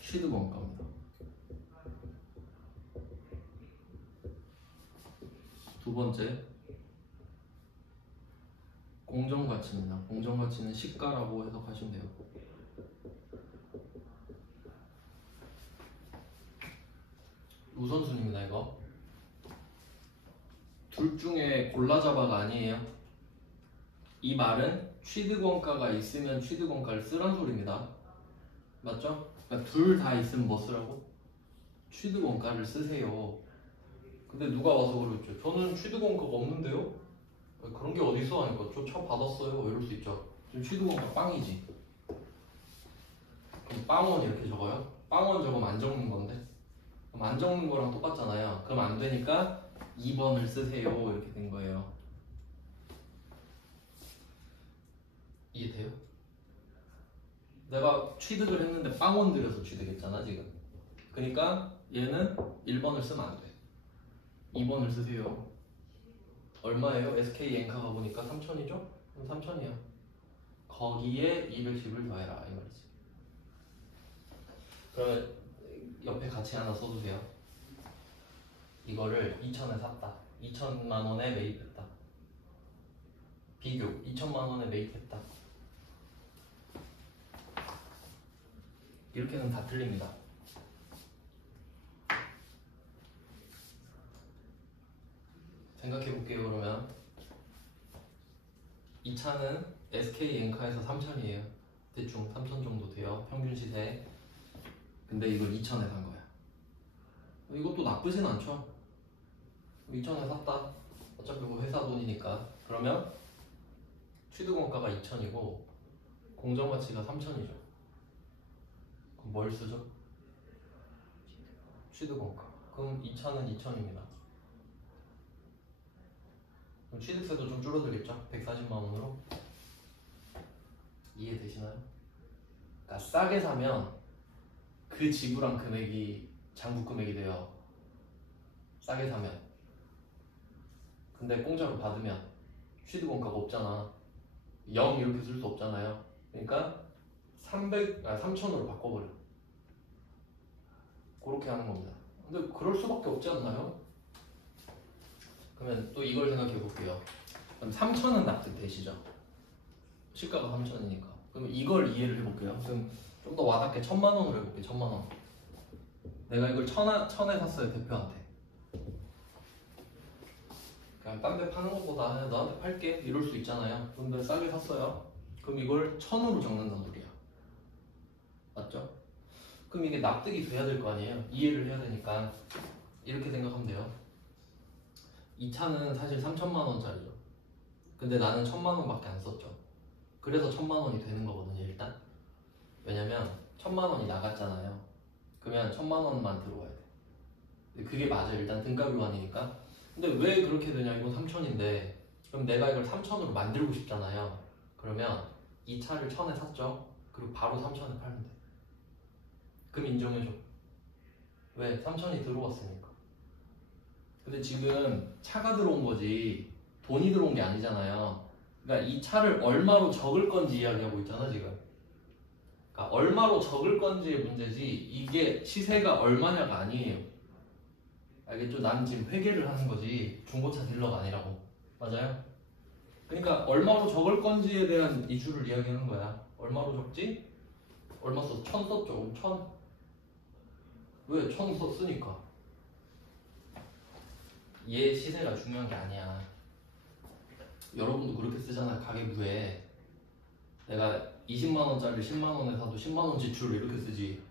취득원가입니다. 두 번째 공정가치입니다. 공정가치는 시가라고 해석하시면 돼요. 우선순위입니다. 이거 둘 중에 골라잡아가 아니에요. 이 말은 취득원가가 있으면 취득원가를 쓰란 소리입니다. 맞죠? 그러니까 둘 다 있으면 뭐 쓰라고? 취득원가를 쓰세요. 근데 누가 와서 그러겠죠. 저는 취득원가가 없는데요? 그런 게 어딨어? 하니까 저 차 받았어요. 이럴 수 있죠. 지금 취득원가 빵이지. 그럼 빵원 이렇게 적어요? 빵원 적으면 안 적는 건데. 그럼 안 적는 거랑 똑같잖아요. 그럼 안 되니까 2번을 쓰세요. 이렇게 된 거예요. 이해돼요? 내가 취득을 했는데 빵원 들여서 취득했잖아 지금. 그러니까 얘는 1번을 쓰면 안 돼. 2번을 쓰세요. 얼마예요? SK 엔카가 보니까 3,000이죠? 그럼 3,000이야. 거기에 210을 더해라 이 말이지. 그러면 옆에 같이 하나 써주세요. 이거를 2,000에 샀다. 2,000만 원에 매입했다. 비교 2,000만 원에 매입했다. 이렇게는 다 틀립니다. 생각해 볼게요. 그러면 이 차는 SK 엔카에서 3,000이에요. 대충 3,000 정도 돼요. 평균 시세. 근데 이걸 2,000에 산 거야. 이것도 나쁘진 않죠. 2,000에 샀다. 어차피 뭐 회사 돈이니까. 그러면 취득원가가 2,000이고 공정가치가 3,000이죠. 그럼 뭘 쓰죠? 취득원가. 그럼 2,000은 2,000입니다. 그럼 취득세도 좀 줄어들겠죠? 140만 원으로. 이해되시나요? 그러니까 싸게 사면 그 지불한 금액이 장부 금액이 돼요. 싸게 사면. 근데 공짜로 받으면 취득원가가 없잖아. 0 이렇게 쓸 수 없잖아요. 그러니까 3,000으로 바꿔버려. 그렇게 하는 겁니다. 근데 그럴 수밖에 없지 않나요? 그러면 또 이걸 생각해 볼게요. 그럼 3,000은 납득되시죠? 시가가 3,000이니까. 그럼 이걸 이해를 해볼게요. 그럼 좀 더 와닿게 1,000만 원으로 해볼게요. 1,000만 원. 내가 이걸 1,000에 샀어요. 대표한테. 그냥 딴 데 파는 것보다 너한테 팔게 이럴 수 있잖아요. 근데 싸게 샀어요. 그럼 이걸 1,000으로 적는단 소리야. 맞죠? 그럼 이게 납득이 돼야 될 거 아니에요. 이해를 해야 되니까 이렇게 생각하면 돼요. 이 차는 사실 3,000만 원짜리죠. 근데 나는 1,000만 원밖에 안 썼죠. 그래서 1,000만 원이 되는 거거든요. 일단 왜냐면 1,000만 원이 나갔잖아요. 그러면 1,000만 원만 들어와야 돼. 그게 맞아요. 일단 등가 교환이니까. 근데 왜 그렇게 되냐? 이건 3,000인데 그럼 내가 이걸 3,000으로 만들고 싶잖아요. 그러면 이 차를 1,000에 샀죠. 그리고 바로 3,000에 팔면 돼. 그럼 인정해줘. 왜? 3,000이 들어왔으니까. 근데 지금 차가 들어온 거지 돈이 들어온 게 아니잖아요. 그러니까 이 차를 얼마로 적을 건지 이야기하고 있잖아 지금. 그러니까 얼마로 적을 건지의 문제지 이게 시세가 얼마냐가 아니에요. 알겠죠? 난 지금 회계를 하는 거지 중고차 딜러가 아니라고. 맞아요? 그러니까 얼마로 적을 건지에 대한 이슈를 이야기하는 거야. 얼마로 적지? 얼마 썼어? 1,000 썼죠? 1,000. 왜? 1,000 썼으니까. 얘 시세가 중요한 게 아니야. 여러분도 그렇게 쓰잖아. 가계부에 내가 20만원짜리 10만원에 사도 10만원 지출 이렇게 쓰지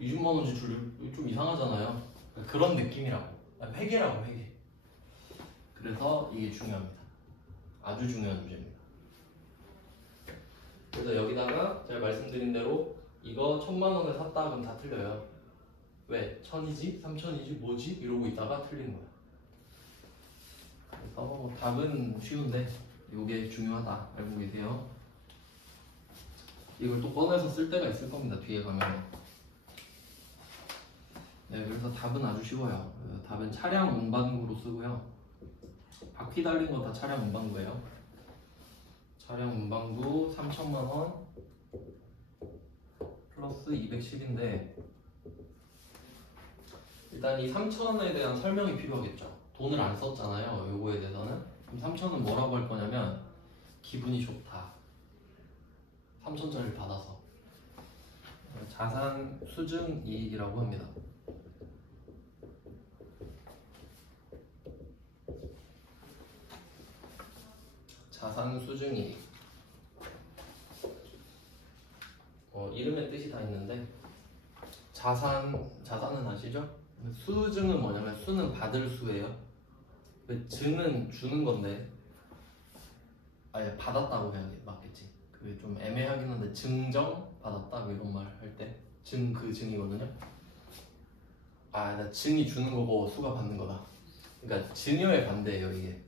20만원 지출 좀 이상하잖아요. 그런 느낌이라고. 회계라고. 회계. 그래서 이게 중요합니다. 아주 중요한 주제입니다. 그래서 여기다가 제가 말씀드린 대로 이거 1,000만원에 샀다 그럼 다 틀려요. 왜? 1,000이지? 3,000이지? 뭐지? 이러고 있다가 틀린 거야. 그래서 뭐 답은 쉬운데 이게 중요하다 알고 계세요? 이걸 또 꺼내서 쓸 때가 있을 겁니다. 뒤에 가면. 네, 그래서 답은 아주 쉬워요. 답은 차량 운반구로 쓰고요. 바퀴 달린 거 다 차량 운반구예요. 차량 운반구 3,000만 원 플러스 210인데 일단 이 3,000원에 대한 설명이 필요하겠죠. 돈을 안 썼잖아요. 요거에 대해서는. 그럼 3천은 뭐라고 할 거냐면 기분이 좋다. 3천짜리를 받아서. 자산 수증 이익이라고 합니다. 자산 수증 이익. 이름의 뜻이 다 있는데 자산은 아시죠? 수증은 뭐냐면 수는 받을 수예요. 증은 주는 건데 아예 받았다고 해야 맞겠지. 그게 좀 애매하긴 한데 증정 받았다 뭐 이런 말 할 때 증 그 증이거든요. 나 증이 주는 거고 수가 받는 거다. 그러니까 증여의 반대예요 이게.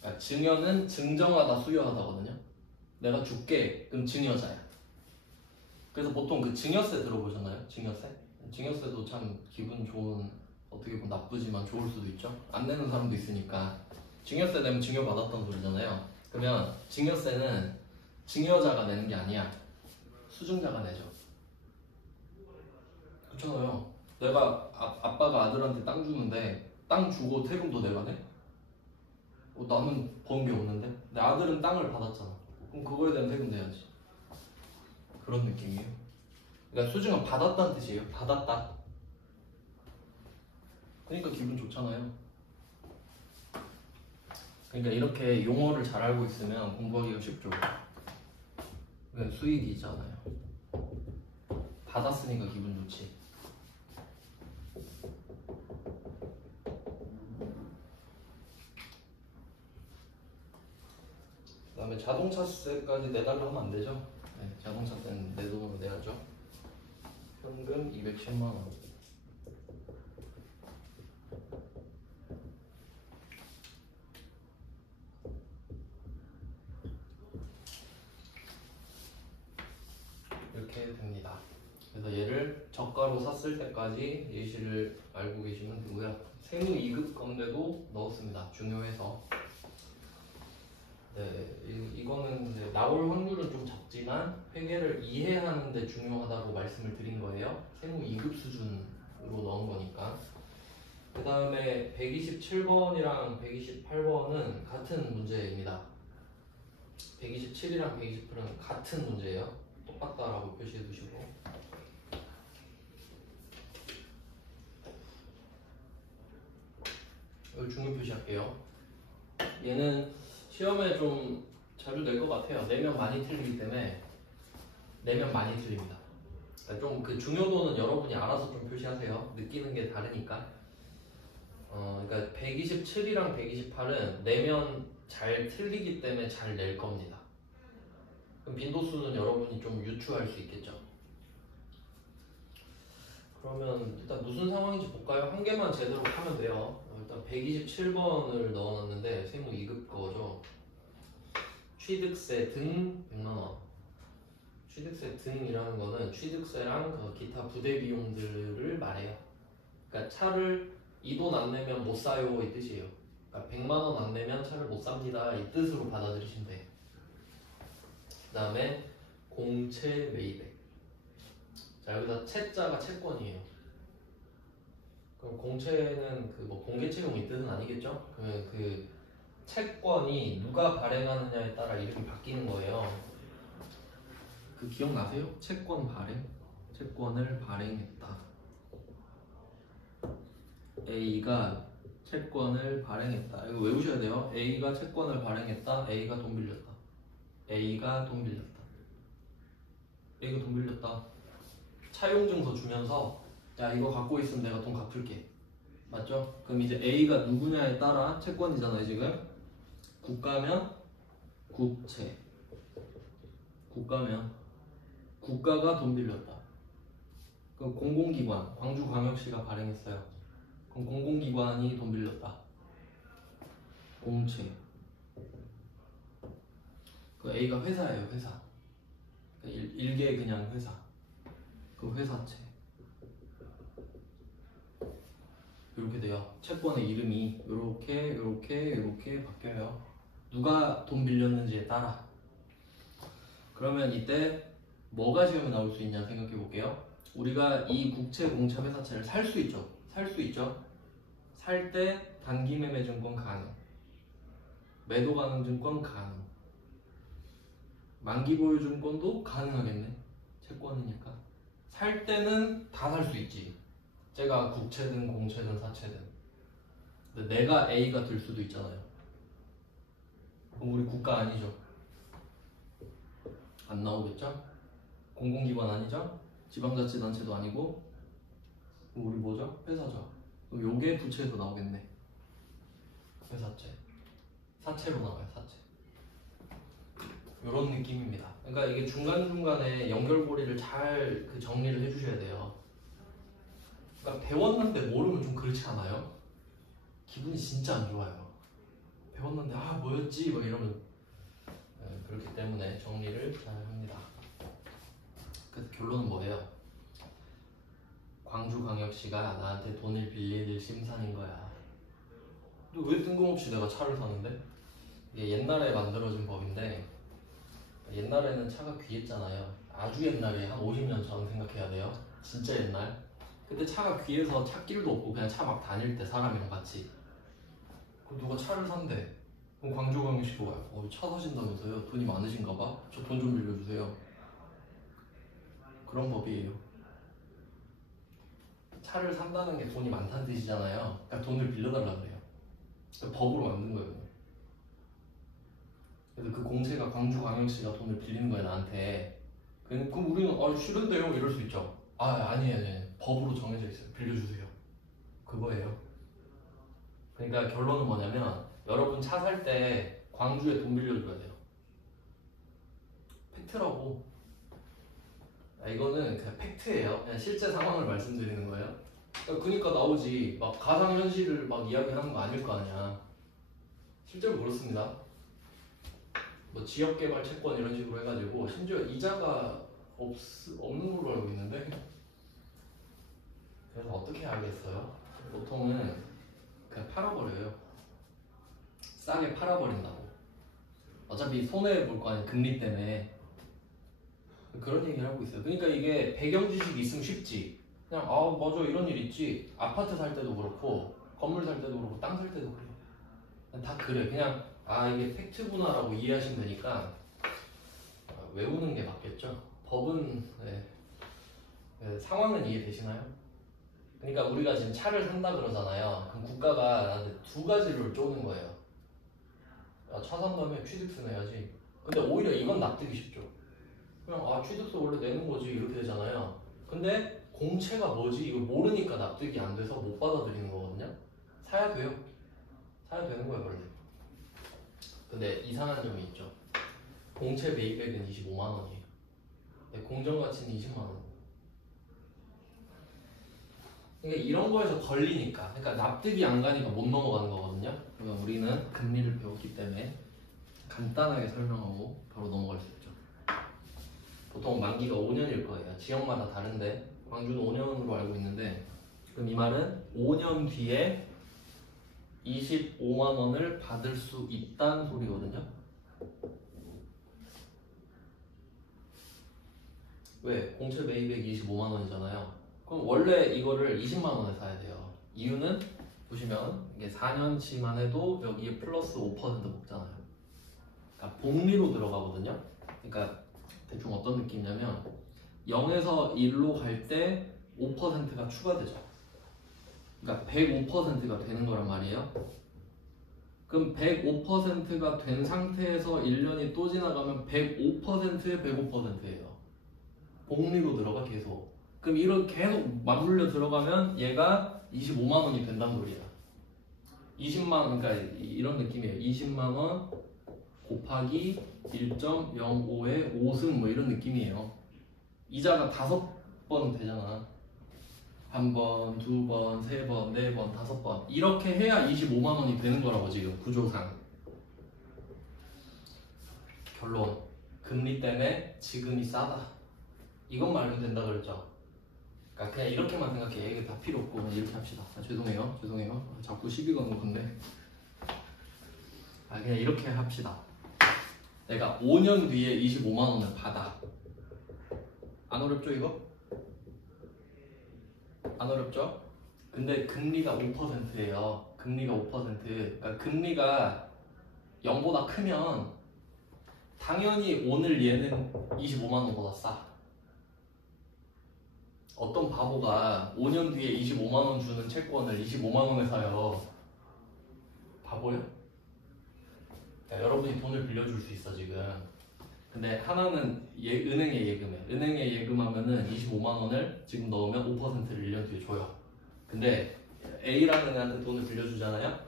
그러니까 증여는 증정하다 수여하다거든요. 내가 줄게 그럼 증여자야. 그래서 보통 그 증여세 들어보셨나요? 증여세? 증여세도 참 기분 좋은, 어떻게 보면 나쁘지만 좋을 수도 있죠. 안 내는 사람도 있으니까. 증여세 내면 증여받았던 소리잖아요. 그러면 증여세는 증여자가 내는 게 아니야. 수증자가 내죠. 그렇잖아요. 내가 아빠가 아들한테 땅 주는데 땅 주고 세금도 내가 내? 나는 번 게 없는데? 내 아들은 땅을 받았잖아. 그럼 그거에 대한 세금 내야지. 그런 느낌이에요. 그러니까 수증은 받았다는 뜻이에요. 받았다. 그러니까 기분 좋잖아요. 그러니까 이렇게 용어를 잘 알고 있으면 공부하기가 쉽죠. 그러니까 수익이잖아요. 받았으니까 기분 좋지. 그 다음에 자동차세까지 내달라 하면 안 되죠. 네, 자동차세는 내 돈으로 내야죠. 현금 210만원. 이렇게 됩니다. 그래서 얘를 저가로 샀을 때까지 예시를 알고 계시면 되고요. 세무 2급 건데도 넣었습니다. 중요해서. 네, 이거는 네, 나올 확률은 좀 적지만 회계를 이해하는 데 중요하다고 말씀을 드린 거예요. 세무 2급 수준으로 넣은 거니까. 그 다음에 127번이랑 128번은 같은 문제입니다. 127이랑 128은 같은 문제예요. 똑같다라고 표시해 두시고. 여기 중요 표시할게요. 얘는 시험에 좀 자주 낼 것 같아요. 내면 많이 틀리기 때문에 내면 많이 틀립니다. 그러니까 좀 그 중요도는 여러분이 알아서 좀 표시하세요. 느끼는 게 다르니까. 그러니까 127이랑 128은 내면 잘 틀리기 때문에 잘 낼 겁니다. 그럼 빈도수는 여러분이 좀 유추할 수 있겠죠. 그러면 일단 무슨 상황인지 볼까요? 한 개만 제대로 하면 돼요. 일단 127번을 넣어놨는데 세무 2급 거죠. 취득세 등 100만원. 취득세 등이라는 거는 취득세랑 그 기타 부대 비용들을 말해요. 그러니까 차를 이 돈 안 내면 못 사요 이 뜻이에요. 그러니까 100만원 안 내면 차를 못 삽니다 이 뜻으로 받아들이시면 돼요. 그 다음에 공채 매입액. 자, 여기다 채자가 채권이에요. 그럼 공채는 그 뭐 공개 채용 이 뜻은 아니겠죠? 그러면 그 채권이 누가 발행하느냐에 따라 이름이 바뀌는 거예요. 그 기억나세요? 채권 발행? 채권을 발행했다. A가 채권을 발행했다. 이거 외우셔야 돼요. A가 채권을 발행했다. A가 돈 빌렸다. A가 돈 빌렸다. A가 돈 빌렸다. 차용증서 주면서 야 이거 갖고 있으면 내가 돈 갚을게. 맞죠? 그럼 이제 A가 누구냐에 따라 채권이잖아요 지금. 국가면 국채. 국가면 국가가 돈 빌렸다. 그럼 공공기관 광주광역시가 발행했어요. 그럼 공공기관이 돈 빌렸다. 공채. 그 A가 회사예요 회사. 일개 그냥 회사. 그 회사채. 이렇게 돼요. 채권의 이름이 요렇게 바뀌어요. 누가 돈 빌렸는지에 따라. 그러면 이때 뭐가 시험에 나올 수 있냐 생각해 볼게요. 우리가 이 국채, 공채, 회사채를 살 수 있죠. 살 수 있죠. 살 때 단기 매매 증권 가능, 매도 가능 증권 가능, 만기 보유 증권도 가능하겠네. 채권이니까. 살 때는 다 살 수 있지. 제가 국채든 공채든 사채든. 근데 내가 A가 될 수도 있잖아요. 그럼 우리 국가 아니죠? 안 나오겠죠? 공공기관 아니죠? 지방자치단체도 아니고. 그럼 우리 뭐죠? 회사죠. 그럼 요게 부채에서 나오겠네. 회사채. 사채로 나와요. 사채. 요런 느낌입니다. 그러니까 이게 중간중간에 연결고리를 잘 그 정리를 해주셔야 돼요. 그러니까 배웠는데 모르면 좀 그렇지 않아요? 기분이 진짜 안 좋아요. 배웠는데 아 뭐였지? 막 이러면. 그렇기 때문에 정리를 잘 합니다. 그래서 결론은 뭐예요? 광주광역시가 나한테 돈을 빌릴 심산인 거야. 근데 왜 뜬금없이 내가 차를 사는데? 이게 옛날에 만들어진 법인데, 옛날에는 차가 귀했잖아요. 아주 옛날에 한 50년 전 생각해야 돼요. 진짜 옛날. 그때 차가 귀해서 차길도 없고 그냥 차 막 다닐 때 사람이랑 같이. 그럼 누가 차를 산대. 그럼 광주광역시가 와요. 차 사신다면서요? 돈이 많으신가 봐? 저 돈 좀 빌려주세요. 그런 법이에요. 차를 산다는 게 돈이 많다는 뜻이잖아요. 그러니까 돈을 빌려달라 그래요. 그러니까 법으로 만든 거예요. 그래서 그 공채가 광주광역시가 돈을 빌리는 거예요, 나한테. 그럼 우리는 싫은데요? 이럴 수 있죠. 아니에요. 법으로 정해져 있어요. 빌려주세요. 그거예요. 그러니까 결론은 뭐냐면, 여러분 차 살 때 광주에 돈 빌려줘야 돼요. 팩트라고. 이거는 그냥 팩트예요. 그냥 실제 상황을 말씀드리는 거예요. 그러니까 나오지. 막 가상현실을 막 이야기하는 거 아닐 거 아니야. 실제로 그렇습니다. 뭐 지역개발 채권 이런 식으로 해가지고 심지어 이자가 없는 걸로 알고 있는데. 그래서 어떻게 알겠어요? 보통은 그냥 팔아버려요. 싸게 팔아버린다고. 어차피 손해볼 거 아니에요. 금리 때문에. 그런 얘기를 하고 있어요. 그러니까 이게 배경 지식이 있으면 쉽지. 그냥 맞아 이런 일 있지. 아파트 살 때도 그렇고 건물 살 때도 그렇고 땅 살 때도 그래. 다 그래. 그냥 이게 팩트구나라고 이해하시면 되니까 외우는 게 맞겠죠. 법은 상황은 이해되시나요? 그러니까 우리가 지금 차를 산다 그러잖아요. 그럼 국가가 나한테 두 가지를 쪼는 거예요. 차 산 다음에 취득세 내야지. 근데 오히려 이건 납득이 쉽죠. 그냥 취득세 원래 내는 거지 이렇게 되잖아요. 근데 공채가 뭐지 이걸 모르니까 납득이 안 돼서 못 받아들이는 거거든요. 사야 돼요. 사야 되는 거예요 원래. 근데 이상한 점이 있죠. 공채 매입액은 25만 원이에요. 근데 공정가치는 20만 원. 그러니까 이런 거에서 걸리니까, 그러니까 납득이 안 가니까 못 넘어가는 거거든요. 그러면 우리는 금리를 배웠기 때문에 간단하게 설명하고 바로 넘어갈 수 있죠. 보통 만기가 5년일 거예요. 지역마다 다른데 광주는 5년으로 알고 있는데, 그럼 이 말은 5년 뒤에 25만 원을 받을 수 있다는 소리거든요. 왜? 공채 매입액 25만 원이잖아요. 그럼 원래 이거를 20만 원에 사야 돼요. 이유는 보시면 이게 4년치만 해도 여기에 플러스 5% 먹잖아요. 그러니까 복리로 들어가거든요. 그러니까 대충 어떤 느낌이냐면 0에서 1로 갈 때 5%가 추가되죠. 그러니까 105%가 되는 거란 말이에요. 그럼 105%가 된 상태에서 1년이 또 지나가면 105%에 105%예요. 복리로 들어가 계속. 그럼 이렇게 계속 맞물려 들어가면 얘가 25만 원이 된다는 소리야. 20만 원, 그러니까 이런 느낌이에요. 20만 원 곱하기 1.05의 5승 뭐 이런 느낌이에요. 이자가 5번 되잖아. 1번, 2번, 3번, 4번, 5번 이렇게 해야 25만 원이 되는 거라고 지금 구조상. 결론, 금리 때문에 지금이 싸다. 이것만 알면 된다 그랬죠. 그러니까 그냥 이렇게만 생각해. 이게 다 필요 없고 그냥 이렇게 합시다. 죄송해요. 자꾸 시비 거는 건데. 그냥 이렇게 합시다. 내가 5년 뒤에 25만 원을 받아. 안 어렵죠 이거? 안 어렵죠? 근데 금리가 5%예요. 금리가 5%. 그러니까 금리가 0보다 크면 당연히 오늘 얘는 25만 원보다 싸. 어떤 바보가 5년 뒤에 25만 원 주는 채권을 25만 원에 사요? 바보야? 야, 여러분이 돈을 빌려줄 수 있어 지금. 근데 하나는 은행에 예금해. 은행에 예금하면은 25만 원을 지금 넣으면 5%를 1년 뒤에 줘요. 근데 A라는 애한테 돈을 빌려주잖아요.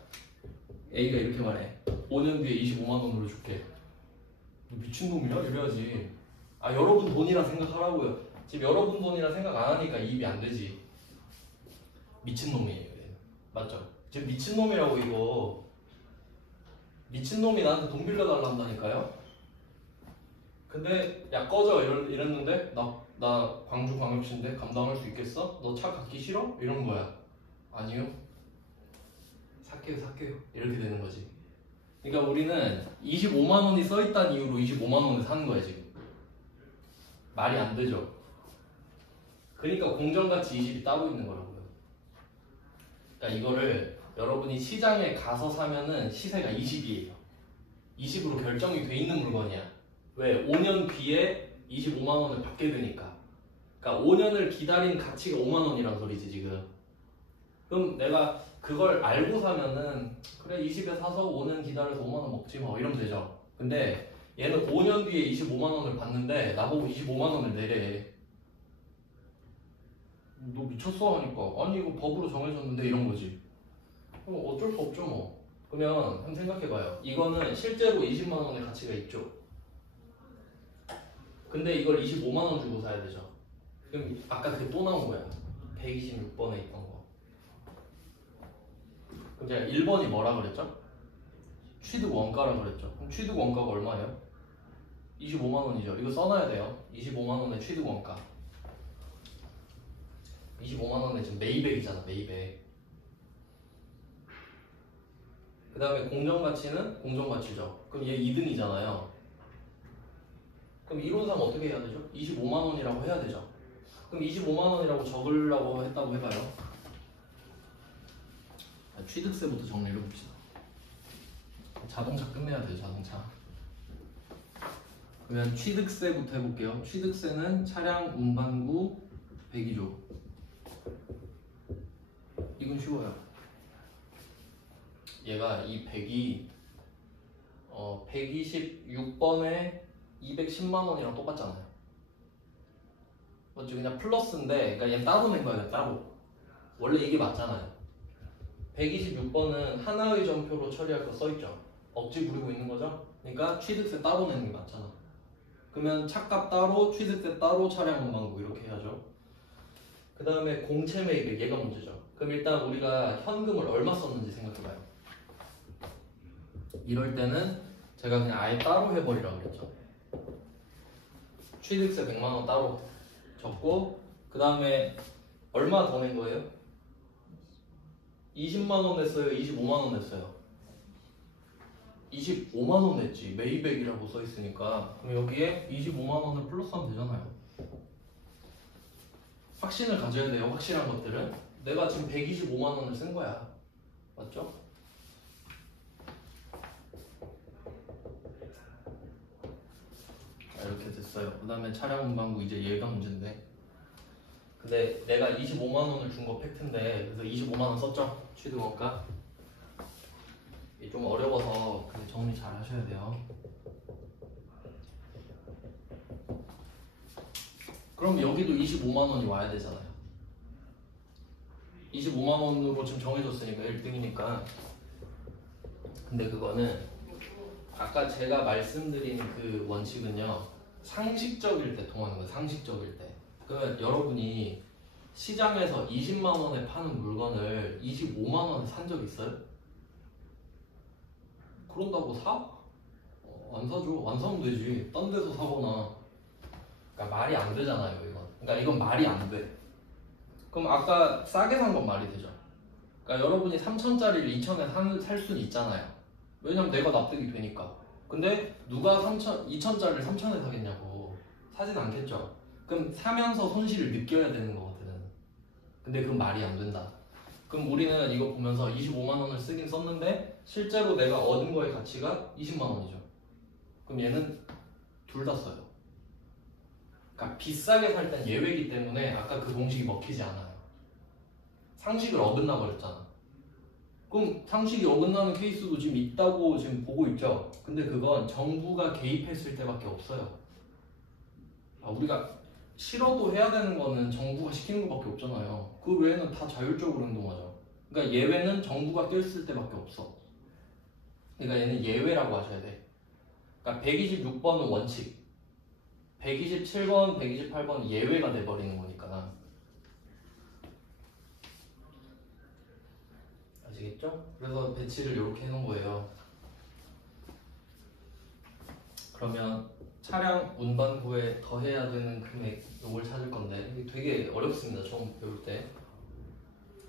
A가 이렇게 말해. 5년 뒤에 25만 원으로 줄게. 미친놈이야? 이래야지. 아, 여러분 돈이라 생각하라고요. 지금 여러분 돈이라 생각 안 하니까 이입이 안 되지. 미친놈이에요. 맞죠? 지금 미친놈이라고 이거. 미친놈이 나한테 돈 빌려달란다니까요? 근데 야 꺼져 이랬는데 나 광주광역시인데 감당할 수 있겠어? 너 차 갖기 싫어? 이런 거야. 아니요. 살게요. 이렇게 되는 거지. 그러니까 우리는 25만 원이 써있다는 이유로 25만 원에 사는 거야 지금. 말이 안 되죠. 그러니까 공정가치 20이 따로 있는 거라고요. 그러니까 이거를 여러분이 시장에 가서 사면은 시세가 20이에요. 20으로 결정이 돼 있는 물건이야. 왜? 5년 뒤에 25만 원을 받게 되니까. 그러니까 5년을 기다린 가치가 5만 원이란 소리지 지금. 그럼 내가 그걸 알고 사면은 그래 20에 사서 5년 기다려서 5만 원 먹지 뭐 이러면 되죠. 근데 얘는 5년 뒤에 25만 원을 받는데 나보고 25만 원을 내래. 너 미쳤어 하니까 아니 이거 법으로 정해졌는데 이런 거지. 그럼 어쩔 수 없죠 뭐. 그러면 한번 생각해봐요. 이거는 실제로 20만 원의 가치가 있죠. 근데 이걸 25만 원 주고 사야 되죠. 그럼 아까 그게 또 나온 거야. 126번에 있던 거. 그럼 제가 1번이 뭐라 그랬죠? 취득 원가라 그랬죠. 그럼 취득 원가가 얼마예요? 25만 원이죠. 이거 써놔야 돼요. 25만 원의 취득 원가. 25만 원에 지금 매입액이잖아. 매입액. 그 다음에 공정가치는 공정가치죠. 그럼 얘 2등이잖아요. 그럼 이론상 어떻게 해야 되죠? 25만 원이라고 해야 되죠. 그럼 25만 원이라고 적으려고 했다고 해봐요. 취득세부터 정리를 해봅시다. 자동차 끝내야 돼요. 자동차. 그러면 취득세부터 해볼게요. 취득세는 차량 운반구 102조. 이건 쉬워요. 얘가 이 100이 126번에 210만 원이랑 똑같잖아요. 맞죠? 그냥 플러스인데, 그러니까 얘는 따로 낸 거예요. 따로. 원래 이게 맞잖아요. 126번은 하나의 점표로 처리할 거 써있죠. 억지 부리고 있는 거죠. 그러니까 취득세 따로 내는 게 맞잖아. 그러면 차값 따로, 취득세 따로, 차량 운반구 이렇게 해야죠. 그 다음에 공채 매입액, 얘가 문제죠. 그럼 일단 우리가 현금을 얼마 썼는지 생각해봐요. 이럴 때는 제가 그냥 아예 따로 해버리라고 그랬죠. 취득세 100만 원 따로 적고, 그 다음에 얼마 더 낸 거예요? 20만 원 냈어요? 25만 원 냈어요? 25만 원 냈지. 매입액이라고 써있으니까. 그럼 여기에 25만 원을 플러스하면 되잖아요. 확신을 가져야 돼요. 확실한 것들은. 내가 지금 125만 원을 쓴 거야. 맞죠? 자, 이렇게 됐어요. 그 다음에 차량 운반구 이제 얘가 문제인데, 근데 내가 25만 원을 준 거 팩트인데, 그래서 25만 원 썼죠? 취득원가. 이게 좀 어려워서 정리 잘 하셔야 돼요. 그럼 여기도 25만 원이 와야 되잖아요. 25만 원으로 지금 정해졌으니까 1등이니까. 근데 그거는 아까 제가 말씀드린 그 원칙은요, 상식적일 때 통하는 거예요. 상식적일 때. 그러면 여러분이 시장에서 20만 원에 파는 물건을 25만 원에 산 적 있어요? 그런다고 사? 안 사죠. 안 사면 되지. 딴 데서 사거나. 그러니까 말이 안 되잖아요, 이건. 그러니까 이건 말이 안 돼. 그럼 아까 싸게 산 건 말이 되죠. 그러니까 여러분이 3천짜리를 2천에 살 수는 있잖아요. 왜냐면 내가 납득이 되니까. 근데 누가 2천짜리를 3천에 사겠냐고. 사진 않겠죠. 그럼 사면서 손실을 느껴야 되는 거거든. 근데 그건 말이 안 된다. 그럼 우리는 이거 보면서 25만 원을 쓰긴 썼는데 실제로 내가 얻은 거의 가치가 20만 원이죠. 그럼 얘는 둘 다 써요. 그러니까 비싸게 살 땐 예외이기 때문에 아까 그 공식이 먹히지 않아요. 상식을 어긋나 버렸잖아. 그럼 상식이 어긋나는 케이스도 지금 있다고 지금 보고 있죠. 근데 그건 정부가 개입했을 때밖에 없어요. 우리가 싫어도 해야 되는 거는 정부가 시키는 것밖에 없잖아요. 그 외에는 다 자율적으로 행동하죠. 그러니까 예외는 정부가 꼈을 때밖에 없어. 그러니까 얘는 예외라고 하셔야 돼. 그러니까 126번은 원칙, 127번, 128번 예외가 돼버리는 거니까. 아시겠죠? 그래서 배치를 이렇게 해놓은 거예요. 그러면 차량 운반부에 더해야 되는 금액 요걸 찾을 건데 이게 되게 어렵습니다. 처음 배울 때.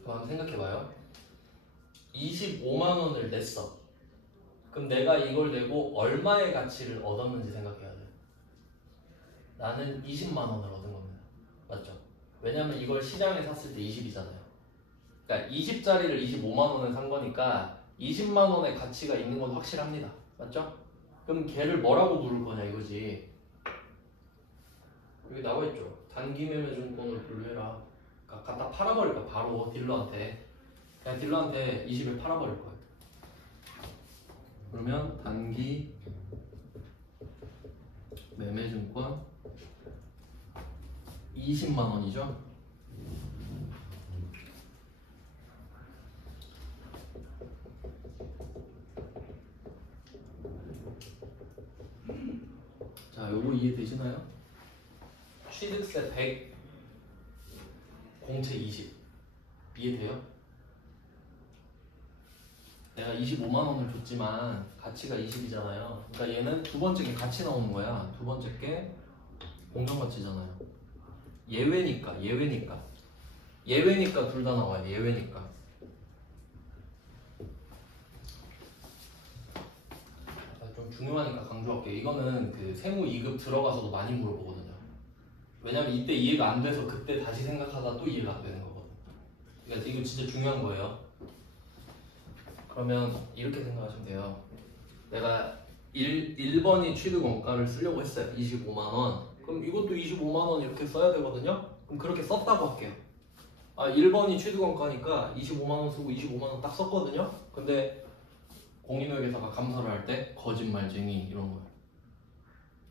한번 생각해봐요. 25만 원을 냈어. 그럼 내가 이걸 내고 얼마의 가치를 얻었는지 생각해야 돼. 나는 20만 원을 얻은 겁니다. 맞죠? 왜냐면 이걸 시장에 샀을 때 20이잖아요. 그러니까 20짜리를 25만 원에 산 거니까 20만 원의 가치가 있는 건 확실합니다. 맞죠? 그럼 걔를 뭐라고 부를 거냐 이거지. 여기 나와 있죠. 단기 매매 증권을 분류해라. 그러니까 갖다 팔아버릴 거야. 바로 딜러한테. 그냥 딜러한테 20에 팔아버릴 거야. 그러면 단기 매매 증권 20만 원이죠. 자, 요거 이해되시나요? 취득세 100, 공채 20. 이해돼요? 내가 25만 원을 줬지만 가치가 20이잖아요. 그러니까 얘는 두 번째 게 같이 나오는 거야. 두 번째 게 공정가치잖아요. 예외니까 둘 다 나와요. 예외니까. 좀 중요하니까 강조할게요. 이거는 그 세무 2급 들어가서도 많이 물어보거든요. 왜냐면 이때 이해가 안 돼서 그때 다시 생각하다 또 이해가 안 되는 거거든요. 그러니까 이거 진짜 중요한 거예요. 그러면 이렇게 생각하시면 돼요. 내가 1번이 취득 원가를 쓰려고 했어요. 25만 원. 그럼 이것도 25만 원 이렇게 써야 되거든요. 그럼 그렇게 썼다고 할게요. 1번이 취득 원가니까 25만 원 쓰고 25만 원 딱 썼거든요. 근데 공인회계사가 감사를 할 때 거짓말쟁이 이런 거예요.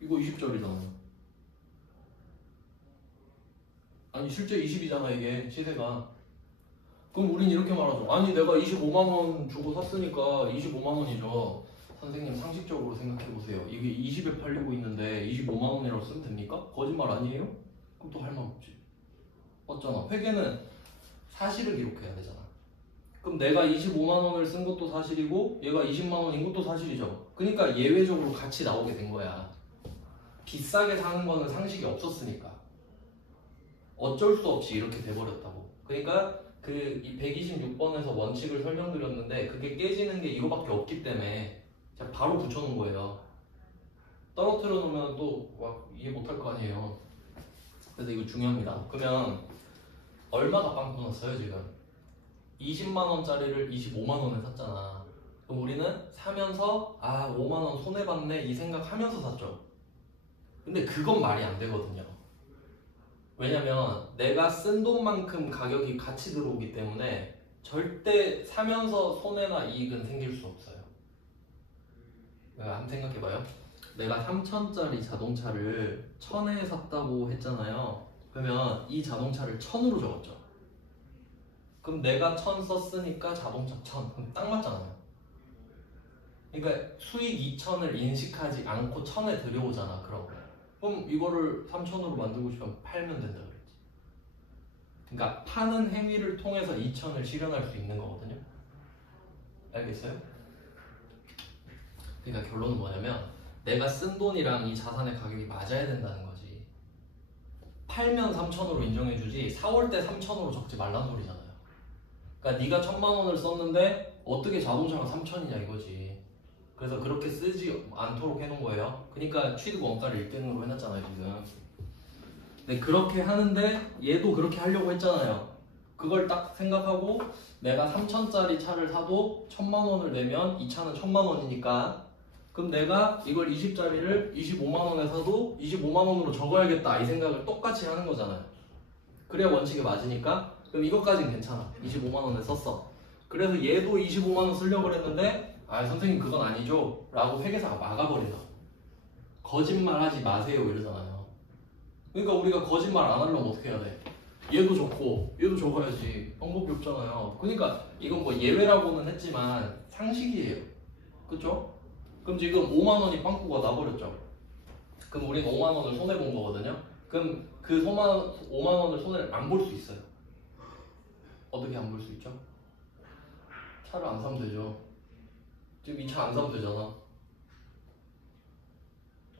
이거 20짜리잖아요. 아니 실제 20이잖아 이게 시세가. 그럼 우린 이렇게 말하죠. 아니 내가 25만 원 주고 샀으니까 25만 원이죠. 선생님 상식적으로 생각해보세요. 이게 20에 팔리고 있는데 25만 원이라고 쓰면 됩니까? 거짓말 아니에요? 그럼 또 할 말 없지. 맞잖아. 회계는 사실을 기록해야 되잖아. 그럼 내가 25만 원을 쓴 것도 사실이고 얘가 20만 원인 것도 사실이죠. 그러니까 예외적으로 같이 나오게 된 거야. 비싸게 사는 거는 상식이 없었으니까. 어쩔 수 없이 이렇게 돼버렸다고. 그러니까 그 126번에서 원칙을 설명드렸는데 그게 깨지는 게 이거밖에 없기 때문에 제가 바로 붙여놓은 거예요. 떨어뜨려 놓으면 또 막 이해 못할 거 아니에요. 그래서 이거 중요합니다. 그러면 얼마가 빵꾸 났어요 지금? 20만 원짜리를 25만 원에 샀잖아. 그럼 우리는 사면서 5만 원 손해봤네 이 생각하면서 샀죠. 근데 그건 말이 안 되거든요. 왜냐면 내가 쓴 돈만큼 가격이 같이 들어오기 때문에 절대 사면서 손해나 이익은 생길 수 없어요. 내가 한번 생각해봐요. 내가 3천짜리 자동차를 1000에 샀다고 했잖아요. 그러면 이 자동차를 1000으로 적었죠. 그럼 내가 1000 썼으니까 자동차 1000. 그럼 딱 맞잖아요. 그러니까 수익 2000을 인식하지 않고 1000에 들여오잖아. 그럼 이거를 3000으로 만들고 싶으면 팔면 된다 그랬지. 그러니까 파는 행위를 통해서 2000을 실현할 수 있는 거거든요. 알겠어요? 그러니까 결론은 뭐냐면 내가 쓴 돈이랑 이 자산의 가격이 맞아야 된다는 거지. 팔면 3000으로 인정해주지 4월 때 3000으로 적지 말란 소리잖아요. 그러니까 네가 1000만 원을 썼는데 어떻게 자동차가 3000이냐 이거지. 그래서 그렇게 쓰지 않도록 해놓은 거예요. 그러니까 취득 원가를 1등으로 해놨잖아요 지금. 근데 그렇게 하는데 얘도 그렇게 하려고 했잖아요. 그걸 딱 생각하고 내가 3천짜리 차를 사도 1,000만 원을 내면 이 차는 1,000만 원이니까 그럼 내가 이걸 20짜리를 25만 원에 사도 25만 원으로 적어야겠다 이 생각을 똑같이 하는 거잖아요. 그래야 원칙에 맞으니까 그럼 이것까지는 괜찮아. 25만 원에 썼어. 그래서 얘도 25만 원 쓰려고 그랬는데 아 선생님 그건 아니죠 라고 회계사가 막아버린다. 거짓말 하지 마세요 이러잖아요. 그러니까 우리가 거짓말 안 하려면 어떻게 해야 돼? 얘도 적고 얘도 적어야지. 방법이 없잖아요. 그러니까 이건 뭐 예외라고는 했지만 상식이에요. 그쵸? 그럼 지금 5만 원이 빵꾸가 나버렸죠. 그럼 우린 5만 원을 손해본 거거든요. 그럼 그 5만 원을 손해를 안 볼 수 있어요. 어떻게 안 볼 수 있죠? 차를 안 사면 되죠. 지금 이 차 안 사면 되잖아.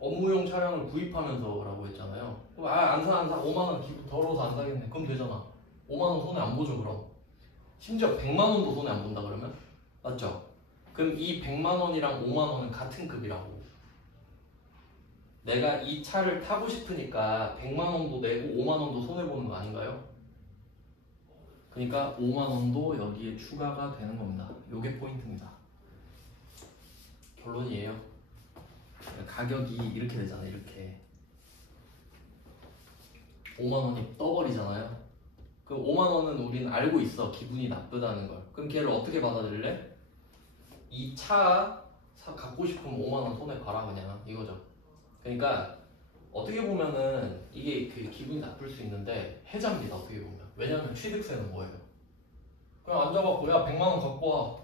업무용 차량을 구입하면서 라고 했잖아요. 그럼 안 사. 5만 원 기분 더러워서 안 사겠네. 그럼 되잖아. 5만 원 손해 안 보죠 그럼. 심지어 100만 원도 손해 안 본다 그러면? 맞죠? 그럼 이 100만 원이랑 5만 원은 같은 급이라고. 내가 이 차를 타고 싶으니까 100만 원도 내고 5만 원도 손해보는 거 아닌가요? 그러니까 5만 원도 여기에 추가가 되는 겁니다. 요게 포인트입니다. 결론이에요. 가격이 이렇게 되잖아요. 이렇게 5만 원이 떠버리잖아요. 그럼 5만 원은 우리는 알고 있어. 기분이 나쁘다는 걸. 그럼 걔를 어떻게 받아들일래? 이 차 갖고 싶으면 5만 원 손해 봐라 그냥 이거죠. 그러니까 어떻게 보면은 이게 그 기분이 나쁠 수 있는데 해자입니다. 어떻게 보면. 왜냐면 취득세는 뭐예요? 그냥 앉아갖고 야 100만 원 갖고 와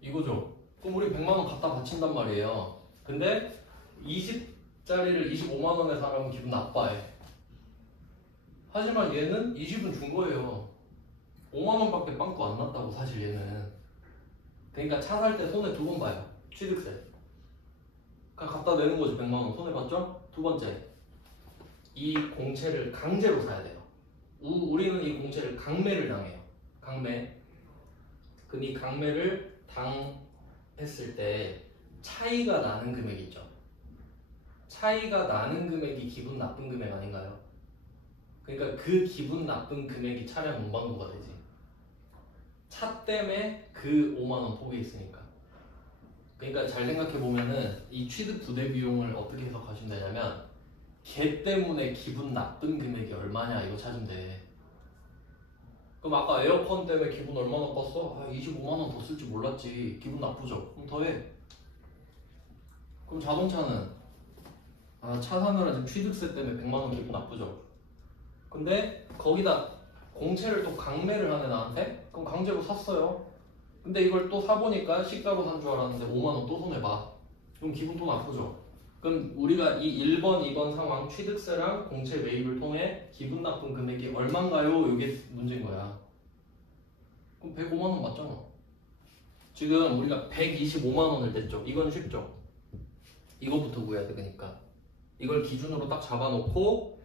이거죠. 그럼 우리 100만 원 갖다 바친단 말이에요. 근데 20짜리를 25만 원에 사라면 기분 나빠해. 하지만 얘는 20은 준 거예요. 5만 원밖에 빵꾸 안 났다고 사실 얘는. 그러니까 차 살 때 손해 두 번 봐요. 취득세. 그냥 갖다 내는 거지. 100만 원 손해 봤죠? 두 번째, 이 공채를 강제로 사야 돼요. 우리는 이 공채를 강매를 당해요. 강매. 그럼 이 강매를 당했을 때 차이가 나는 금액 있죠. 차이가 나는 금액이 기분 나쁜 금액 아닌가요? 그러니까 그 기분 나쁜 금액이 차량 운반료가 되지. 차 때문에 그 5만 원 포기했으니까. 그러니까 잘 생각해 보면은 이 취득 부대 비용을 어떻게 해석하시면 되냐면 걔 때문에 기분 나쁜 금액이 얼마냐 이거 찾으면 돼. 그럼 아까 에어컨 때문에 기분 얼마나 나빴어? 아 25만 원 더 쓸 줄 몰랐지. 기분 나쁘죠? 그럼 더해. 그럼 자동차는 차 사느라 지금 취득세 때문에 100만 원 기분 나쁘죠? 근데 거기다 공채를 또 강매를 하네 나한테? 그럼 강제로 샀어요. 근데 이걸 또 사보니까 시가로 산 줄 알았는데 5만 원 또 손해봐. 그럼 기분 또 나쁘죠? 그럼 우리가 이 1번, 2번 상황 취득세랑 공채 매입을 통해 기분 나쁜 금액이 얼만가요? 이게 문제인 거야. 그럼 105만 원 맞잖아. 지금 우리가 125만 원을 냈죠. 이건 쉽죠? 이거부터 구해야 돼. 그러니까 이걸 기준으로 딱 잡아놓고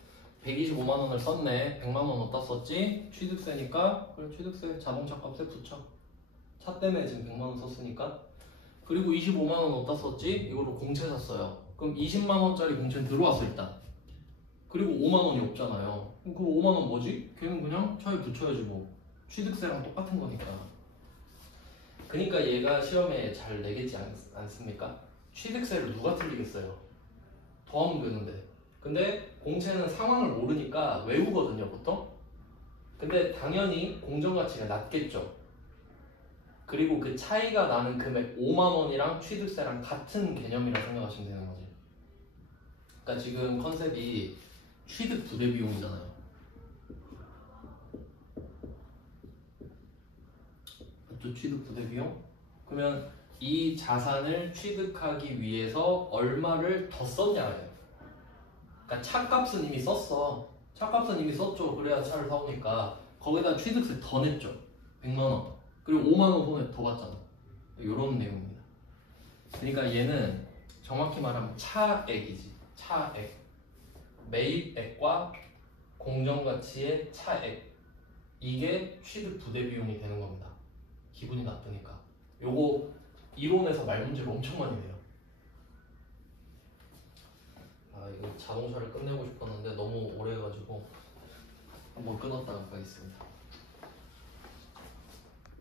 125만 원을 썼네. 100만 원 어디다 썼지? 취득세니까 그래 취득세 자동차 값에 붙여. 차 때문에 지금 100만 원 썼으니까. 그리고 25만 원 어디다 썼지? 이거로 공채 샀어요. 그럼 20만 원짜리 공채는 들어왔어 일단. 그리고 5만 원이 없잖아요. 그럼 그 5만 원 뭐지? 걔는 그냥 차에 붙여야지 뭐. 취득세랑 똑같은 거니까. 그러니까 얘가 시험에 잘 내겠지 않습니까? 취득세를 누가 틀리겠어요? 더하면 되는데. 근데 공채는 상황을 모르니까 외우거든요 보통. 근데 당연히 공정가치가 낮겠죠. 그리고 그 차이가 나는 금액 5만 원이랑 취득세랑 같은 개념이라 생각하시면 되는 거지. 그러니까 지금 컨셉이 취득 부대 비용이잖아요. 맞죠? 취득 부대 비용? 그러면 이 자산을 취득하기 위해서 얼마를 더 썼냐예요. 그러니까 차값은 이미 썼어. 차값은 이미 썼죠. 그래야 차를 사오니까. 거기다 취득세 더 냈죠. 100만 원. 그리고 5만 원 손해 더 받잖아. 이런 내용입니다. 그러니까 얘는 정확히 말하면 차액이지. 차액. 매입액과 공정가치의 차액. 이게 취득 부대 비용이 되는 겁니다. 기분이 나쁘니까. 요거 이론에서 말 문제를 엄청 많이 내요. 이거 자동차를 끝내고 싶었는데 너무 오래 해가지고 한번 끊었다가 가겠습니다.